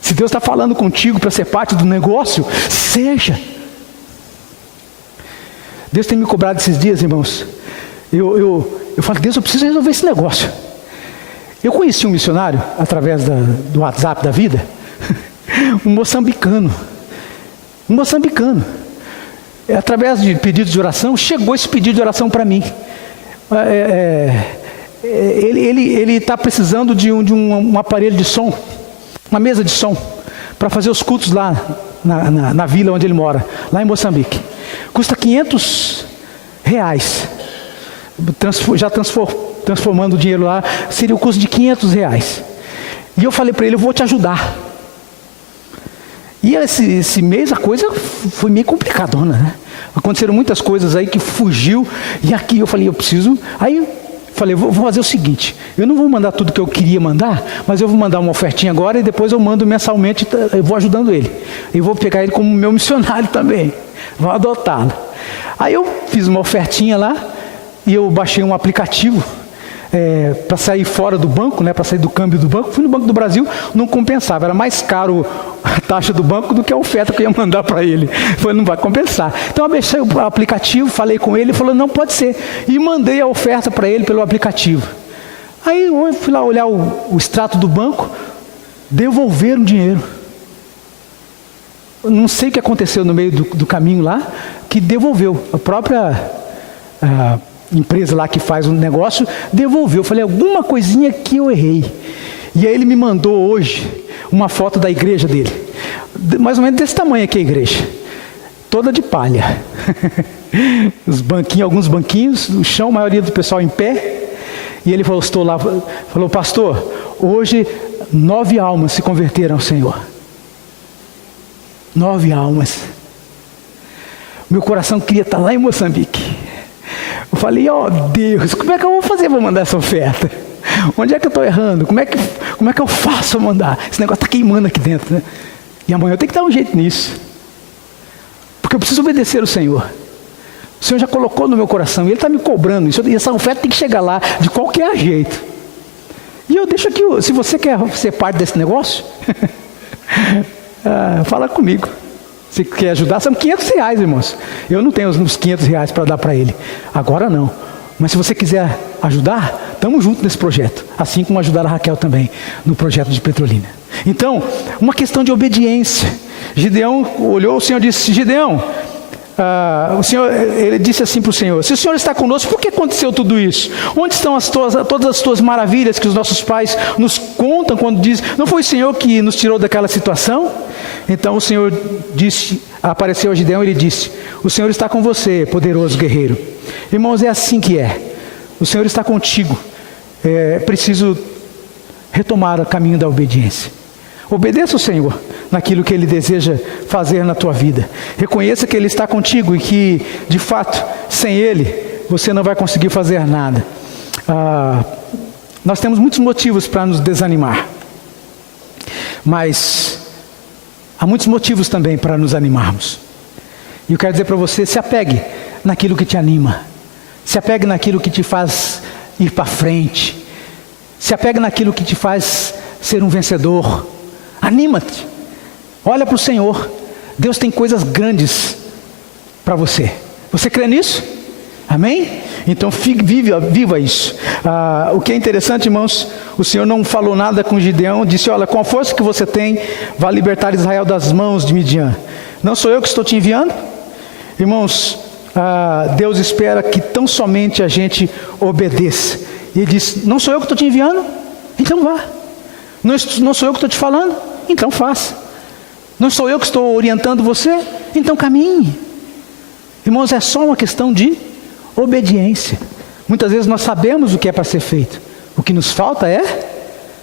Se Deus está falando contigo para ser parte do negócio, seja. Deus tem me cobrado esses dias, irmãos. Eu falei, Deus, eu preciso resolver esse negócio. Eu conheci um missionário, através do WhatsApp da vida, um moçambicano. Através de pedidos de oração, chegou esse pedido de oração para mim. Ele está precisando de um aparelho de som, uma mesa de som, para fazer os cultos lá na vila onde ele mora, lá em Moçambique. Custa R$500. Já transformando o dinheiro lá, seria o custo de R$500. E eu falei para ele, eu vou te ajudar. E esse mês a coisa foi meio complicadona, né? Aconteceram muitas coisas aí que fugiu. E aqui eu falei, eu preciso. Aí falei, vou fazer o seguinte, eu não vou mandar tudo que eu queria mandar, mas eu vou mandar uma ofertinha agora e depois eu mando mensalmente, eu vou ajudando ele. Eu vou pegar ele como meu missionário também, vou adotá-lo. Aí eu fiz uma ofertinha lá e eu baixei um aplicativo para sair fora do banco, né, para sair do câmbio do banco. Fui no Banco do Brasil, não compensava, era mais caro a taxa do banco do que a oferta que eu ia mandar para ele. Falei, não vai compensar. Então eu baixei o aplicativo, falei com ele, ele falou, não, pode ser. E mandei a oferta para ele pelo aplicativo. Aí eu fui lá olhar o extrato do banco, devolveram o dinheiro. Eu não sei o que aconteceu no meio do caminho lá, que devolveu. A própria empresa lá que faz um negócio, devolveu. Eu falei, alguma coisinha que eu errei. E aí ele me mandou hoje uma foto da igreja dele. Mais ou menos desse tamanho aqui a igreja. Toda de palha. Os banquinhos, alguns banquinhos, no chão, a maioria do pessoal em pé. E ele falou, estou lá, falou, pastor, hoje 9 almas se converteram ao Senhor. 9 almas. Meu coração queria estar lá em Moçambique. Eu falei, Deus, como é que eu vou fazer para mandar essa oferta? Onde é que eu estou errando? Como é que eu faço para mandar? Esse negócio está queimando aqui dentro, né? E amanhã eu tenho que dar um jeito nisso. Porque eu preciso obedecer ao Senhor. O Senhor já colocou no meu coração, e Ele está me cobrando isso. E essa oferta tem que chegar lá de qualquer jeito. E eu deixo aqui, se você quer ser parte desse negócio, fala comigo. Se quer ajudar, são R$500, irmãos. Eu não tenho uns R$500 para dar para ele. Agora não. Mas se você quiser ajudar, estamos juntos nesse projeto. Assim como ajudar a Raquel também no projeto de Petrolina. Então, uma questão de obediência. Gideão olhou, o Senhor disse, Gideão, ele disse assim para o Senhor, se o Senhor está conosco, por que aconteceu tudo isso? Onde estão todas as tuas maravilhas que os nossos pais nos contam quando dizem, não foi o Senhor que nos tirou daquela situação? Então o Senhor apareceu a Gideão e ele disse, o Senhor está com você, poderoso guerreiro. Irmãos, é assim que é. O Senhor está contigo. É preciso retomar o caminho da obediência. Obedeça o Senhor naquilo que Ele deseja fazer na tua vida. Reconheça que Ele está contigo e que, de fato, sem Ele, você não vai conseguir fazer nada. Nós temos muitos motivos para nos desanimar. Mas há muitos motivos também para nos animarmos. E eu quero dizer para você, se apegue naquilo que te anima. Se apegue naquilo que te faz ir para frente. Se apegue naquilo que te faz ser um vencedor. Anima-te. Olha para o Senhor. Deus tem coisas grandes para você. Você crê nisso? Amém? Então viva isso. O que é interessante, irmãos, o Senhor não falou nada com Gideão. Disse, olha, com a força que você tem, vá libertar Israel das mãos de Midian. Não sou eu que estou te enviando? Irmãos, Deus espera que tão somente a gente obedeça. E Ele diz, não sou eu que estou te enviando? Então vá. Não sou eu que estou te falando? Então faça. Não sou eu que estou orientando você? Então caminhe. Irmãos, é só uma questão de obediência. Muitas vezes nós sabemos o que é para ser feito. O que nos falta é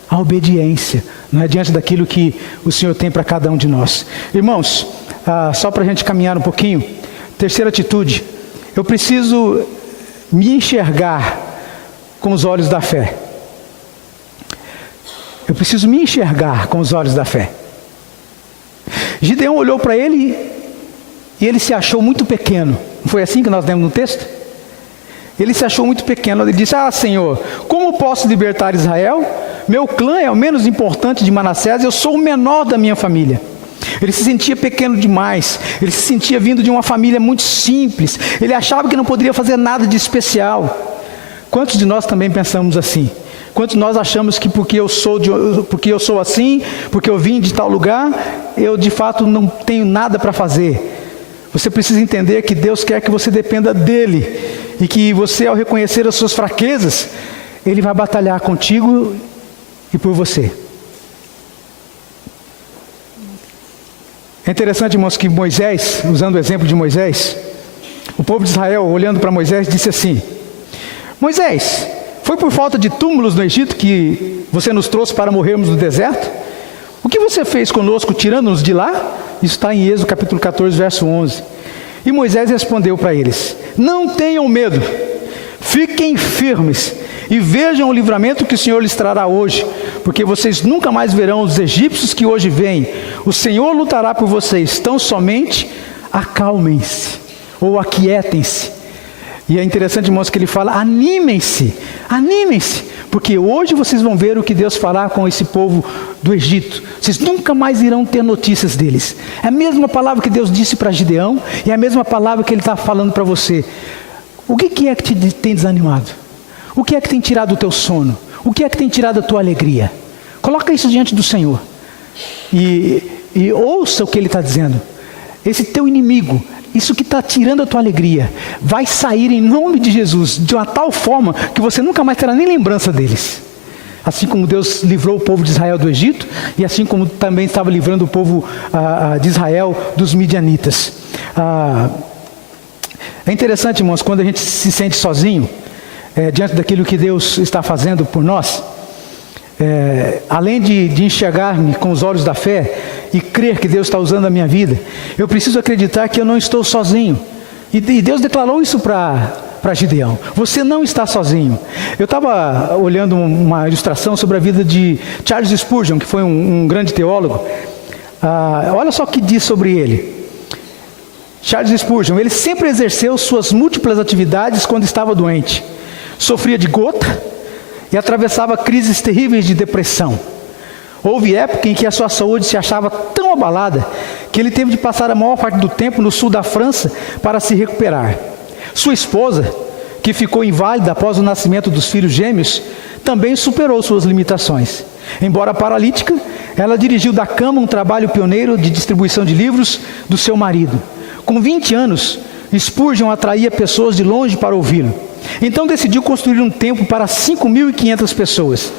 a obediência. Não é diante daquilo que o Senhor tem para cada um de nós. Irmãos, só para a gente caminhar um pouquinho. Terceira atitude. Eu preciso me enxergar com os olhos da fé. Eu preciso me enxergar com os olhos da fé. Gideão olhou para ele e ele se achou muito pequeno. Não foi assim que nós lemos no texto? Ele se achou muito pequeno. Ele disse, Senhor, como posso libertar Israel? Meu clã é o menos importante de Manassés, eu sou o menor da minha família. Ele se sentia pequeno demais. Ele se sentia vindo de uma família muito simples. Ele achava que não poderia fazer nada de especial. Quantos de nós também pensamos assim? Quantos de nós achamos que porque eu sou assim, porque eu vim de tal lugar, eu de fato não tenho nada para fazer? Você precisa entender que Deus quer que você dependa dEle, e que você, ao reconhecer as suas fraquezas, Ele vai batalhar contigo e por você. É interessante, irmãos, que Moisés, usando o exemplo de Moisés, o povo de Israel, olhando para Moisés, disse assim: Moisés, foi por falta de túmulos no Egito que você nos trouxe para morrermos no deserto? O que você fez conosco, tirando-nos de lá? Isso está em Êxodo capítulo 14, verso 11. E Moisés respondeu para eles: não tenham medo, fiquem firmes e vejam o livramento que o Senhor lhes trará hoje, porque vocês nunca mais verão os egípcios que hoje vêm. O Senhor lutará por vocês, tão somente acalmem-se, ou aquietem-se. E é interessante, irmãos, que ele fala: animem-se, porque hoje vocês vão ver o que Deus fará com esse povo do Egito. Vocês nunca mais irão ter notícias deles. É a mesma palavra que Deus disse para Gideão, e é a mesma palavra que Ele está falando para você. O que é que te tem desanimado? O que é que tem tirado o teu sono? O que é que tem tirado a tua alegria? Coloca isso diante do Senhor e ouça o que Ele está dizendo. Esse teu inimigo, isso que está tirando a tua alegria, vai sair em nome de Jesus, de uma tal forma que você nunca mais terá nem lembrança deles. Assim como Deus livrou o povo de Israel do Egito, e assim como também estava livrando o povo de Israel dos midianitas. É interessante, irmãos, quando a gente se sente sozinho, diante daquilo que Deus está fazendo por nós, além de enxergar-me com os olhos da fé e crer que Deus está usando a minha vida, eu preciso acreditar que eu não estou sozinho. E Deus declarou isso para Gideão: você não está sozinho. Eu estava olhando uma ilustração sobre a vida de Charles Spurgeon, que foi um grande teólogo. Olha só o que diz sobre ele. Charles Spurgeon: ele sempre exerceu suas múltiplas atividades quando estava doente. Sofria de gota e atravessava crises terríveis de depressão. Houve época em que a sua saúde se achava tão abalada que ele teve de passar a maior parte do tempo no sul da França para se recuperar. Sua esposa, que ficou inválida após o nascimento dos filhos gêmeos, também superou suas limitações. Embora paralítica, ela dirigiu da cama um trabalho pioneiro de distribuição de livros do seu marido. Com 20 anos, Spurgeon atraía pessoas de longe para ouvi-lo. Então decidiu construir um templo para 5.500 pessoas.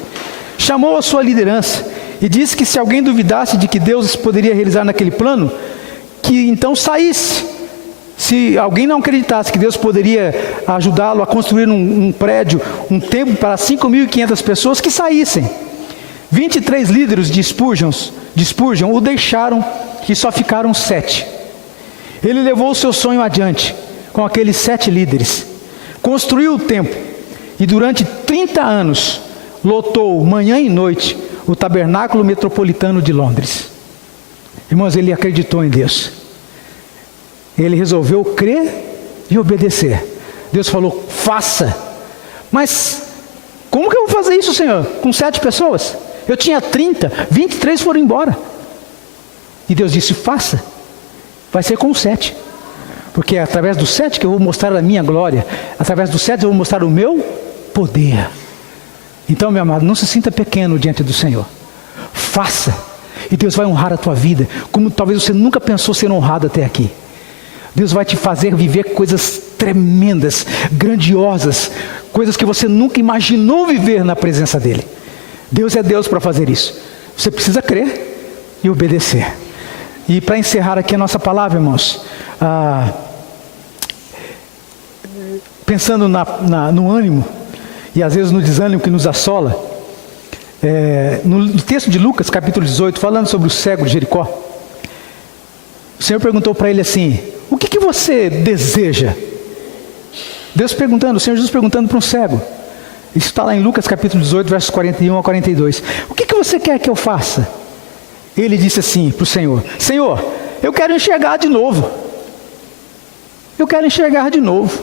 Chamou a sua liderança e disse que se alguém duvidasse de que Deus poderia realizar naquele plano, que então saísse. Se alguém não acreditasse que Deus poderia ajudá-lo a construir um prédio, um templo para 5.500 pessoas, que saíssem. 23 líderes de Spurgeon o deixaram e só ficaram 7. Ele levou o seu sonho adiante com aqueles 7 líderes. Construiu o templo e durante 30 anos lotou manhã e noite o Tabernáculo Metropolitano de Londres. Irmãos, ele acreditou em Deus. Ele resolveu crer e obedecer. Deus falou: faça. Mas como que eu vou fazer isso, Senhor? Com 7 pessoas? Eu tinha 30, 23 foram embora. E Deus disse: faça. Vai ser com 7. Porque é através dos 7 que eu vou mostrar a minha glória. Através dos 7 eu vou mostrar o meu poder. Então, meu amado, não se sinta pequeno diante do Senhor. Faça. E Deus vai honrar a tua vida, como talvez você nunca pensou ser honrado até aqui. Deus vai te fazer viver coisas tremendas, grandiosas, coisas que você nunca imaginou viver na presença dEle. Deus é Deus para fazer isso. Você precisa crer e obedecer. E para encerrar aqui a nossa palavra, irmãos, pensando no ânimo e às vezes no desânimo que nos assola, no texto de Lucas, capítulo 18, falando sobre o cego de Jericó, o Senhor perguntou para ele assim: o que você deseja? O Senhor Jesus perguntando para um cego. Isso está lá em Lucas capítulo 18, versos 41 a 42. O que você quer que eu faça? Ele disse assim para o Senhor: Senhor, eu quero enxergar de novo. Eu quero enxergar de novo.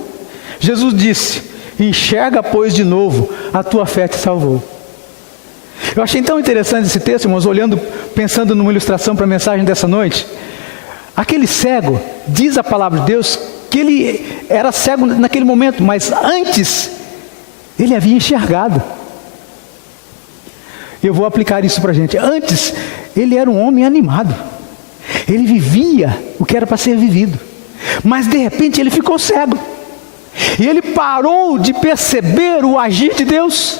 Jesus disse: enxerga, pois, de novo, a tua fé te salvou. Eu achei tão interessante esse texto, irmãos, pensando numa ilustração para a mensagem dessa noite. Aquele cego, diz a palavra de Deus, que ele era cego naquele momento, mas antes Ele havia enxergado. Eu vou aplicar isso para a gente. Antes, ele era um homem animado. Ele vivia o que era para ser vivido. Mas de repente ele ficou cego. E ele parou de perceber o agir de Deus.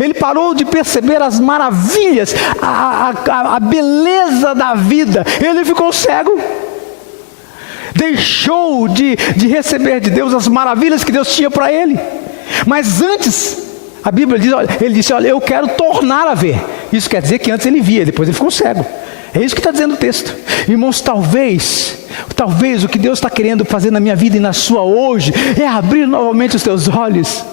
Ele parou de perceber as maravilhas, a beleza da vida. Ele ficou cego. Deixou de receber de Deus as maravilhas que Deus tinha para ele. Mas antes, a Bíblia diz, ele disse, olha, eu quero tornar a ver. Isso quer dizer que antes ele via, depois ele ficou cego. É isso que está dizendo o texto. Irmãos, talvez o que Deus está querendo fazer na minha vida e na sua hoje, é abrir novamente os teus olhos.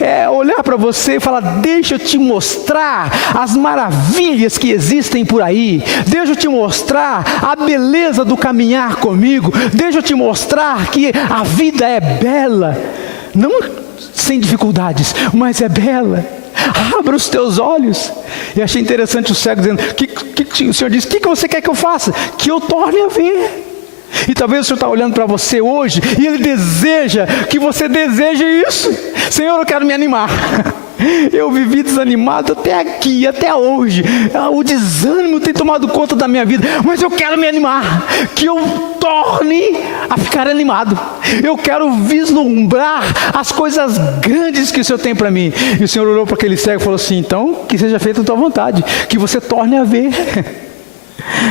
É olhar para você e falar, deixa eu te mostrar as maravilhas que existem por aí. Deixa eu te mostrar a beleza do caminhar comigo. Deixa eu te mostrar que a vida é bela. Não sem dificuldades, mas é bela. Abra os teus olhos. E achei interessante o cego dizendo, o Senhor disse, o que você quer que eu faça? Que eu torne a ver. E talvez o Senhor está olhando para você hoje, e Ele deseja que você deseje isso. Senhor, eu quero me animar. Eu vivi desanimado até aqui, até hoje. O desânimo tem tomado conta da minha vida, mas eu quero me animar. Que eu torne a ficar animado. Eu quero vislumbrar as coisas grandes que o Senhor tem para mim. E o Senhor olhou para aquele cego e falou assim, então que seja feita a tua vontade, que você torne a ver.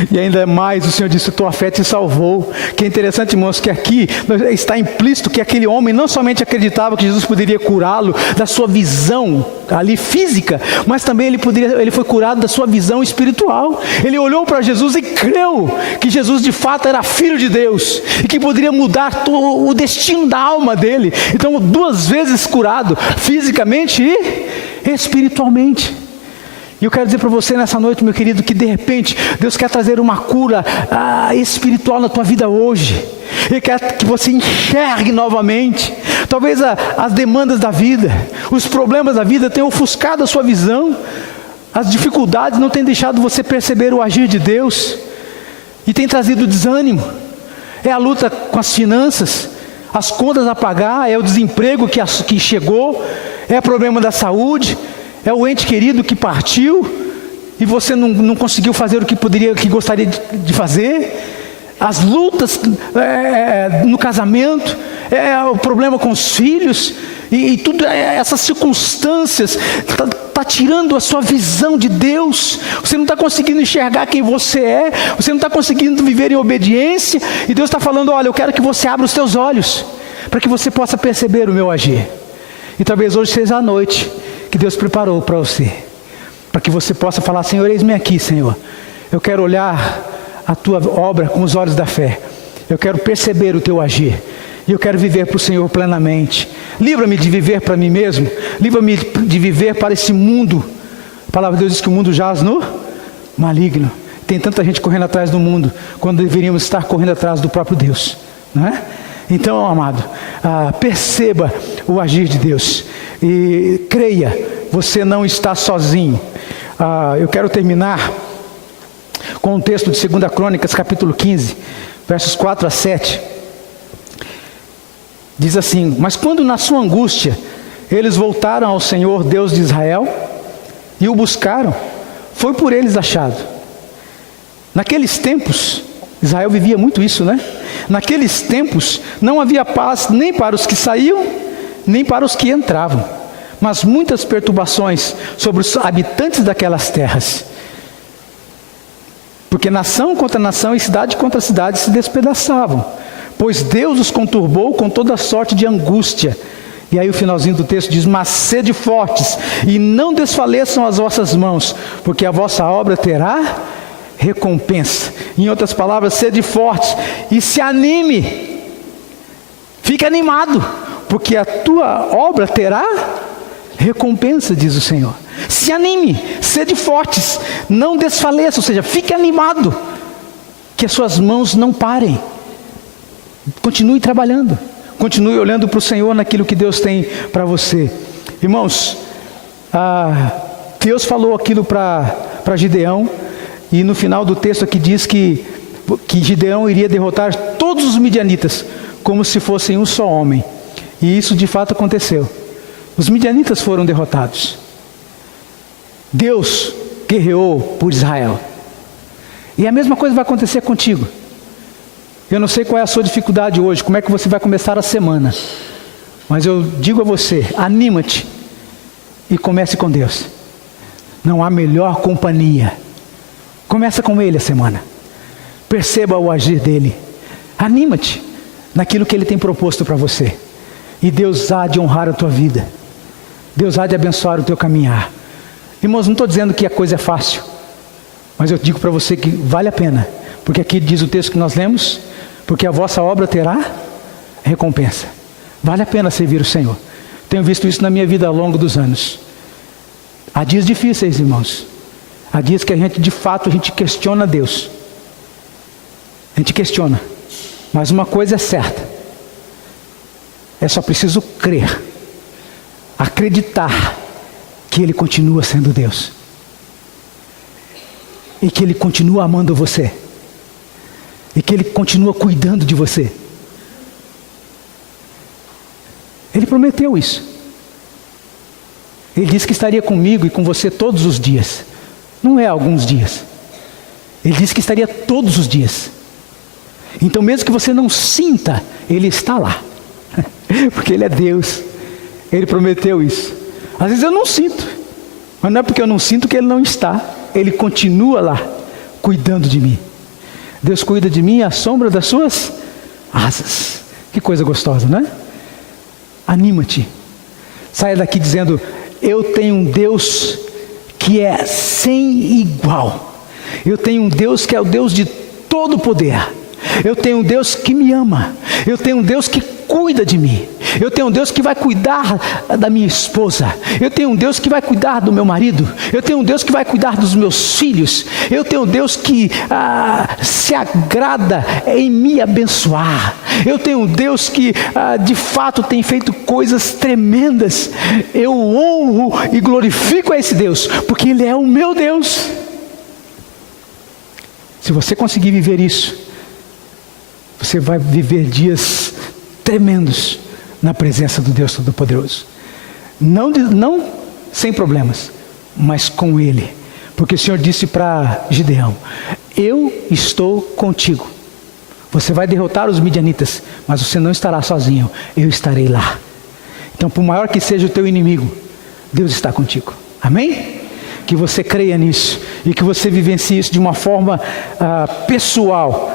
E ainda mais o Senhor disse, tua fé te salvou. Que é interessante, irmãos, que aqui está implícito que aquele homem não somente acreditava que Jesus poderia curá-lo da sua visão ali física, mas também ele foi curado da sua visão espiritual. Ele olhou para Jesus e creu que Jesus de fato era filho de Deus e que poderia mudar o destino da alma dele. Então 2 vezes curado, fisicamente e espiritualmente. E eu quero dizer para você nessa noite, meu querido, que de repente Deus quer trazer uma cura espiritual na tua vida hoje. Ele quer que você enxergue novamente. Talvez as demandas da vida, os problemas da vida tenham ofuscado a sua visão. As dificuldades não têm deixado você perceber o agir de Deus. E tem trazido desânimo. É a luta com as finanças, as contas a pagar, é o desemprego que chegou, é o problema da saúde, é o ente querido que partiu e você não conseguiu fazer o que gostaria de fazer. As lutas no casamento, o problema com os filhos e tudo essas circunstâncias tá tirando a sua visão de Deus. Você não está conseguindo enxergar quem você é, você não está conseguindo viver em obediência, e Deus está falando, olha, eu quero que você abra os teus olhos para que você possa perceber o meu agir. E talvez hoje seja a noite que Deus preparou para você, para que você possa falar, Senhor, eis-me aqui, Senhor, eu quero olhar a tua obra com os olhos da fé, eu quero perceber o teu agir, e eu quero viver para o Senhor plenamente. Livra-me de viver para mim mesmo, livra-me de viver para esse mundo. A palavra de Deus diz que o mundo jaz no maligno. Tem tanta gente correndo atrás do mundo, quando deveríamos estar correndo atrás do próprio Deus, não é? Então, amado, perceba o agir de Deus e creia, você não está sozinho. Eu quero terminar com um texto de 2 Crônicas, capítulo 15, versos 4 a 7. Diz assim: mas quando na sua angústia eles voltaram ao Senhor Deus de Israel e o buscaram, foi por eles achado. Naqueles tempos, Israel vivia muito isso, né? Naqueles tempos não havia paz nem para os que saíam, nem para os que entravam, mas muitas perturbações sobre os habitantes daquelas terras. Porque nação contra nação e cidade contra cidade se despedaçavam, pois Deus os conturbou com toda sorte de angústia. E aí o finalzinho do texto diz: mas sede fortes e não desfaleçam as vossas mãos, porque a vossa obra terá recompensa. Em outras palavras, sede fortes e se anime, fique animado, porque a tua obra terá recompensa, diz o Senhor. Se anime, sede fortes, não desfaleça, ou seja, fique animado, que as suas mãos não parem, continue trabalhando, continue olhando para o Senhor naquilo que Deus tem para você. Irmãos, Deus falou aquilo para Gideão, e no final do texto aqui diz que Gideão iria derrotar todos os midianitas como se fossem um só homem. E isso de fato aconteceu. Os midianitas foram derrotados. Deus guerreou por Israel. E a mesma coisa vai acontecer contigo. Eu não sei qual é a sua dificuldade hoje, como é que você vai começar a semana. Mas eu digo a você, anima-te e comece com Deus. Não há melhor companhia. Começa com Ele a semana. Perceba o agir dEle. Anima-te naquilo que Ele tem proposto para você. E Deus há de honrar a tua vida. Deus há de abençoar o teu caminhar. Irmãos, não estou dizendo que a coisa é fácil. Mas eu digo para você que vale a pena. Porque aqui diz o texto que nós lemos. Porque a vossa obra terá recompensa. Vale a pena servir o Senhor. Tenho visto isso na minha vida ao longo dos anos. Há dias difíceis, irmãos. Há dias que a gente questiona Deus. A gente questiona. Mas uma coisa é certa. É só preciso crer. Acreditar que Ele continua sendo Deus. E que Ele continua amando você. E que Ele continua cuidando de você. Ele prometeu isso. Ele disse que estaria comigo e com você todos os dias. Não é alguns dias. Ele disse que estaria todos os dias. Então mesmo que você não sinta, Ele está lá. Porque Ele é Deus. Ele prometeu isso. Às vezes eu não sinto. Mas não é porque eu não sinto que Ele não está. Ele continua lá, cuidando de mim. Deus cuida de mim à sombra das suas asas. Que coisa gostosa, não é? Anima-te. Saia daqui dizendo: eu tenho um Deus que é sem igual. Eu tenho um Deus que é o Deus de todo poder. Eu tenho um Deus que me ama. Eu tenho um Deus que cuida de mim. Eu tenho um Deus que vai cuidar da minha esposa. Eu tenho um Deus que vai cuidar do meu marido. Eu tenho um Deus que vai cuidar dos meus filhos. Eu tenho um Deus que se agrada em me abençoar. Eu tenho um Deus que de fato tem feito coisas tremendas. Eu honro e glorifico a esse Deus, porque Ele é o meu Deus. Se você conseguir viver isso, você vai viver dias tremendos na presença do Deus Todo-Poderoso. Não sem problemas, mas com Ele. Porque o Senhor disse para Gideão: eu estou contigo. Você vai derrotar os midianitas, mas você não estará sozinho. Eu estarei lá. Então, por maior que seja o teu inimigo, Deus está contigo. Amém? Que você creia nisso e que você vivencie isso de uma forma pessoal,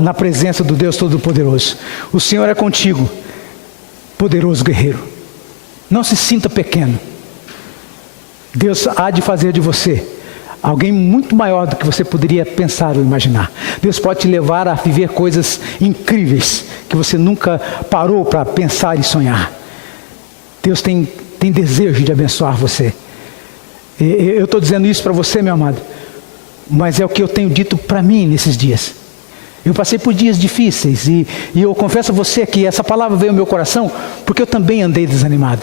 na presença do Deus Todo-Poderoso. O Senhor é contigo, poderoso guerreiro. Não se sinta pequeno. Deus há de fazer de você alguém muito maior do que você poderia pensar ou imaginar. Deus pode te levar a viver coisas incríveis que você nunca parou para pensar e sonhar. Deus tem desejo de abençoar você. Eu estou dizendo isso para você, meu amado, mas é o que eu tenho dito para mim nesses dias. Eu passei por dias difíceis e eu confesso a você que essa palavra veio ao meu coração porque eu também andei desanimado.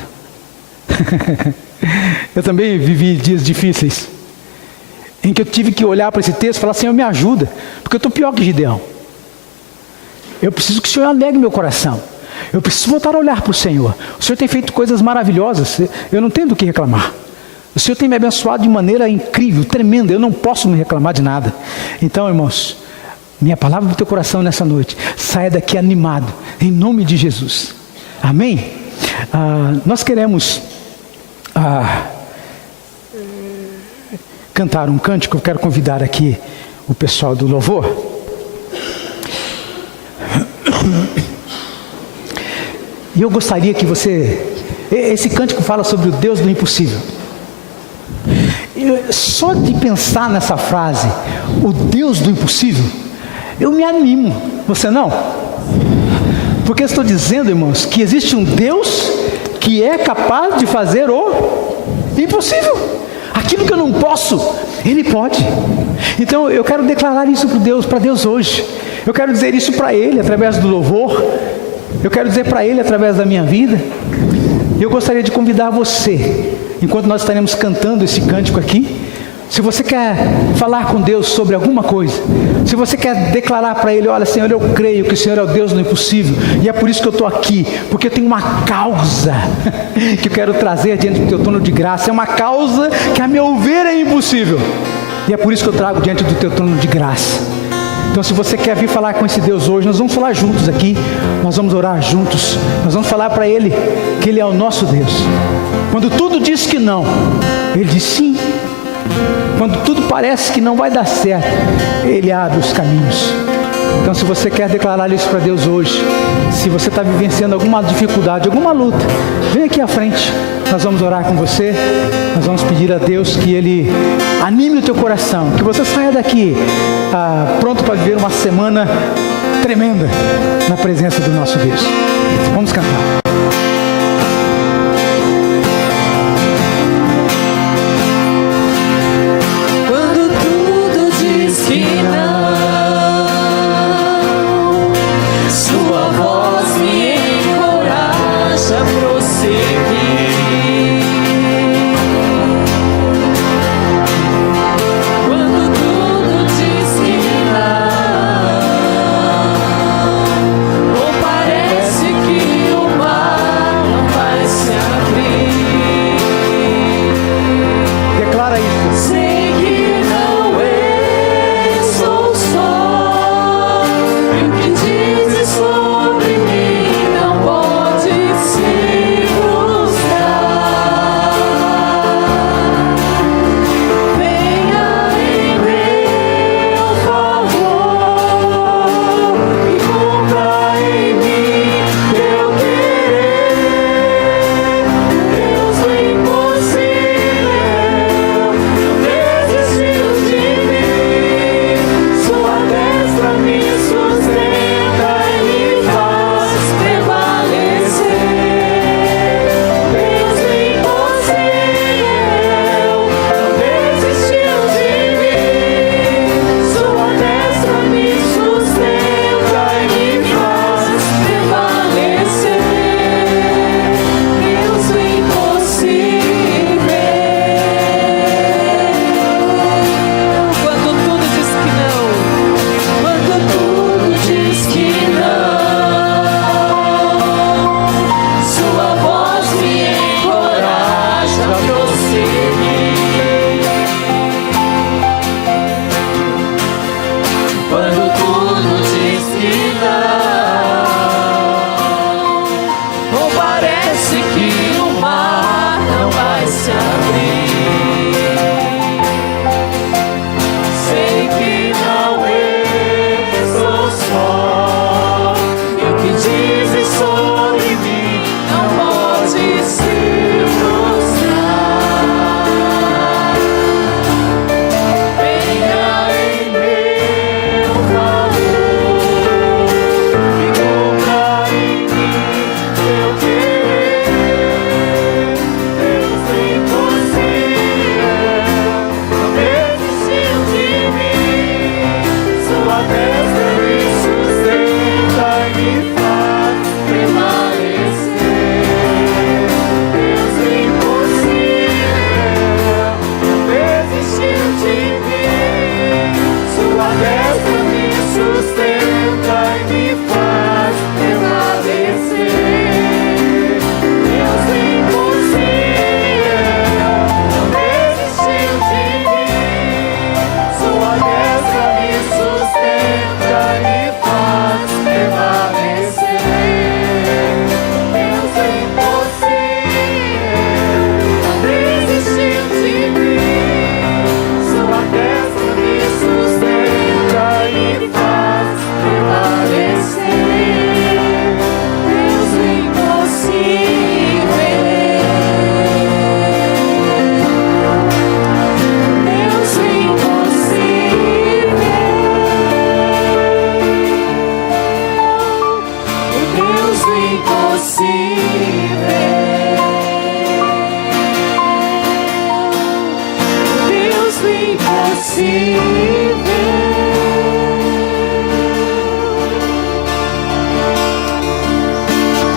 Eu também vivi dias difíceis em que eu tive que olhar para esse texto e falar: Senhor, me ajuda, porque eu estou pior que Gideão. Eu preciso que o Senhor alegre meu coração. Eu preciso voltar a olhar para o Senhor. O Senhor tem feito coisas maravilhosas, eu não tenho do que reclamar. O Senhor tem me abençoado de maneira incrível, tremenda, eu não posso me reclamar de nada. Então, irmãos, minha palavra do teu coração nessa noite: saia daqui animado, em nome de Jesus. Amém? Nós queremos cantar um cântico. Eu quero convidar aqui o pessoal do louvor. E eu gostaria que esse cântico fala sobre o Deus do impossível. Só de pensar nessa frase, o Deus do impossível, eu me animo. Você não? Porque eu estou dizendo, irmãos, que existe um Deus que é capaz de fazer o impossível. Aquilo que eu não posso, Ele pode. Então eu quero declarar isso para Deus hoje. Eu quero dizer isso para Ele através do louvor. Eu quero dizer para Ele através da minha vida. Eu gostaria de convidar você, enquanto nós estaremos cantando esse cântico aqui, Se você quer falar com Deus sobre alguma coisa, se você quer declarar para Ele, olha Senhor, eu creio que o Senhor é o Deus do impossível, e é por isso que eu estou aqui, porque eu tenho uma causa que eu quero trazer diante do teu trono de graça, é uma causa que a meu ver é impossível, e é por isso que eu trago diante do teu trono de graça. Então se você quer vir falar com esse Deus hoje, nós vamos falar juntos aqui, nós vamos orar juntos, nós vamos falar para Ele que Ele é o nosso Deus. Quando tudo diz que não, Ele diz sim. Quando tudo parece que não vai dar certo, Ele abre os caminhos. Então se você quer declarar isso para Deus hoje, se você está vivenciando alguma dificuldade, alguma luta, vem aqui à frente, nós vamos orar com você, nós vamos pedir a Deus que Ele anime o teu coração, que você saia daqui pronto para viver uma semana tremenda na presença do nosso Deus. Vamos cantar.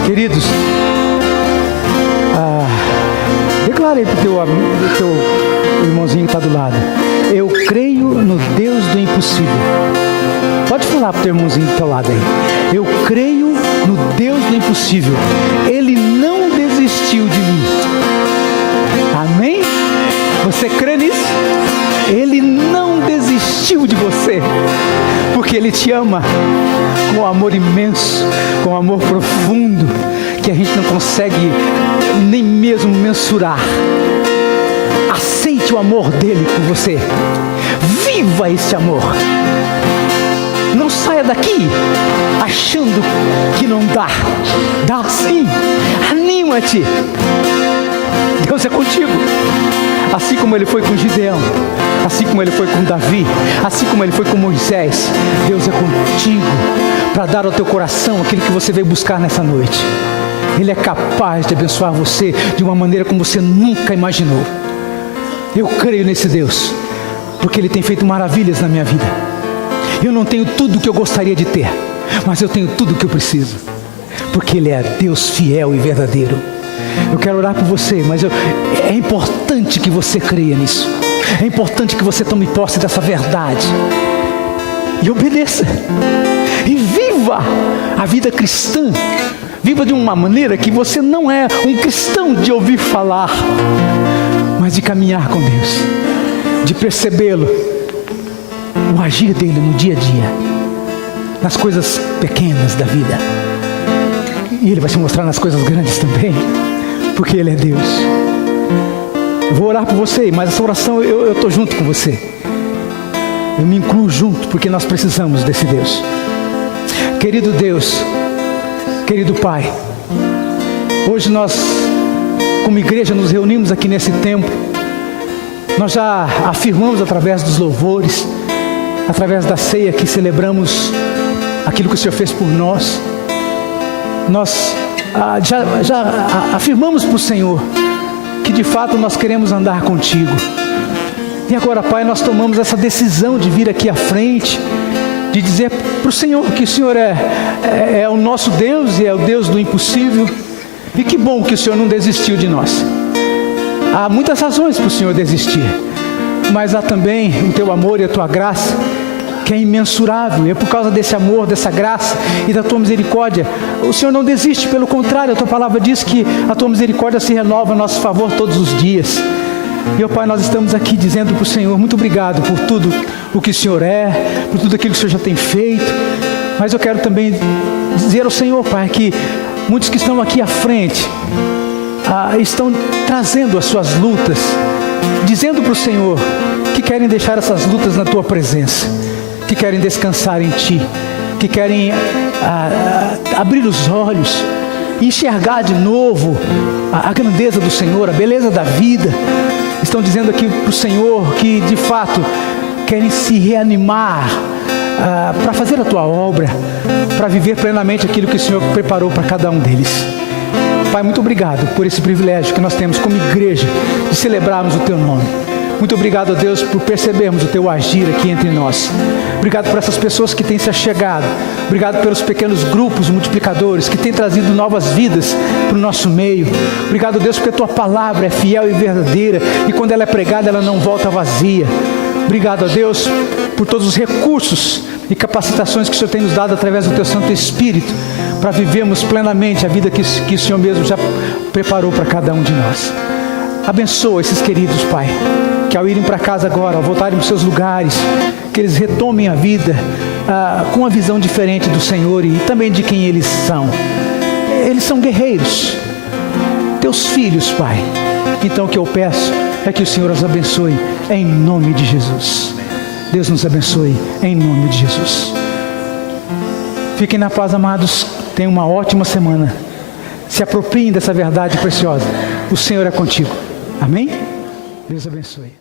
Queridos, declarei para o teu o irmãozinho que está do lado. Eu creio no Deus do impossível. Pode falar para o teu irmãozinho do teu lado aí. Eu creio no Deus do impossível. Ele não desistiu de mim. Amém? Você crê nisso? Ele não desistiu de você, porque Ele te ama com um amor imenso, com um amor profundo, que a gente não consegue nem mesmo mensurar. Aceite o amor dele por você. Viva esse amor. Não saia daqui achando que não dá. Dá sim. Anima-te. Deus é contigo. Assim como Ele foi com Gideão, assim como Ele foi com Davi, assim como Ele foi com Moisés, Deus é contigo para dar ao teu coração aquilo que você veio buscar nessa noite. Ele é capaz de abençoar você de uma maneira como você nunca imaginou. Eu creio nesse Deus, porque Ele tem feito maravilhas na minha vida. Eu não tenho tudo o que eu gostaria de ter, mas eu tenho tudo o que eu preciso, porque Ele é Deus fiel e verdadeiro. Eu quero orar por você, mas é importante que você creia nisso. É importante que você tome posse dessa verdade e obedeça. E viva a vida cristã. Viva de uma maneira que você não é um cristão de ouvir falar, mas de caminhar com Deus, de percebê-lo, o agir dele no dia a dia, nas coisas pequenas da vida. E Ele vai se mostrar nas coisas grandes também, porque Ele é Deus. Eu vou orar por você, mas essa oração eu estou junto com você. Eu me incluo junto, porque nós precisamos desse Deus. Querido Deus, querido Pai, hoje nós, como igreja, nos reunimos aqui nesse tempo. Nós já afirmamos através dos louvores, através da ceia, que celebramos aquilo que o Senhor fez por nós. Nós já afirmamos para o Senhor que de fato nós queremos andar contigo. E agora, Pai, nós tomamos essa decisão de vir aqui à frente, de dizer para o Senhor que o Senhor é o nosso Deus e é o Deus do impossível. E que bom que o Senhor não desistiu de nós. Há muitas razões para o Senhor desistir, mas há também o teu amor e a tua graça, que é imensurável. E é por causa desse amor, dessa graça e da tua misericórdia, o Senhor não desiste. Pelo contrário, a tua palavra diz que a tua misericórdia se renova a nosso favor todos os dias. E, ó Pai, nós estamos aqui dizendo para o Senhor, muito obrigado por tudo o que o Senhor é, por tudo aquilo que o Senhor já tem feito. Mas eu quero também dizer ao Senhor, Pai, que muitos que estão aqui à frente estão trazendo as suas lutas, dizendo para o Senhor que querem deixar essas lutas na tua presença, que querem descansar em Ti, que querem abrir os olhos, enxergar de novo a grandeza do Senhor, a beleza da vida. Estão dizendo aqui para o Senhor que de fato querem se reanimar para fazer a tua obra, para viver plenamente aquilo que o Senhor preparou para cada um deles. Pai, muito obrigado por esse privilégio que nós temos como igreja de celebrarmos o teu nome. Muito obrigado, Deus, por percebermos o teu agir aqui entre nós. Obrigado por essas pessoas que têm se achegado. Obrigado pelos pequenos grupos multiplicadores que têm trazido novas vidas para o nosso meio. Obrigado, Deus, porque a tua palavra é fiel e verdadeira, e quando ela é pregada, ela não volta vazia. Obrigado a Deus por todos os recursos e capacitações que o Senhor tem nos dado através do teu Santo Espírito, para vivermos plenamente a vida que o Senhor mesmo já preparou para cada um de nós. Abençoa esses queridos, Pai, que ao irem para casa agora, ao voltarem para os seus lugares, que eles retomem a vida com uma visão diferente do Senhor e também de quem eles são. Eles são guerreiros, teus filhos, Pai. Então o que eu peço é que o Senhor os abençoe em nome de Jesus. Deus nos abençoe em nome de Jesus. Fiquem na paz, amados. Tenham uma ótima semana. Se apropriem dessa verdade preciosa. O Senhor é contigo. Amém? Deus abençoe.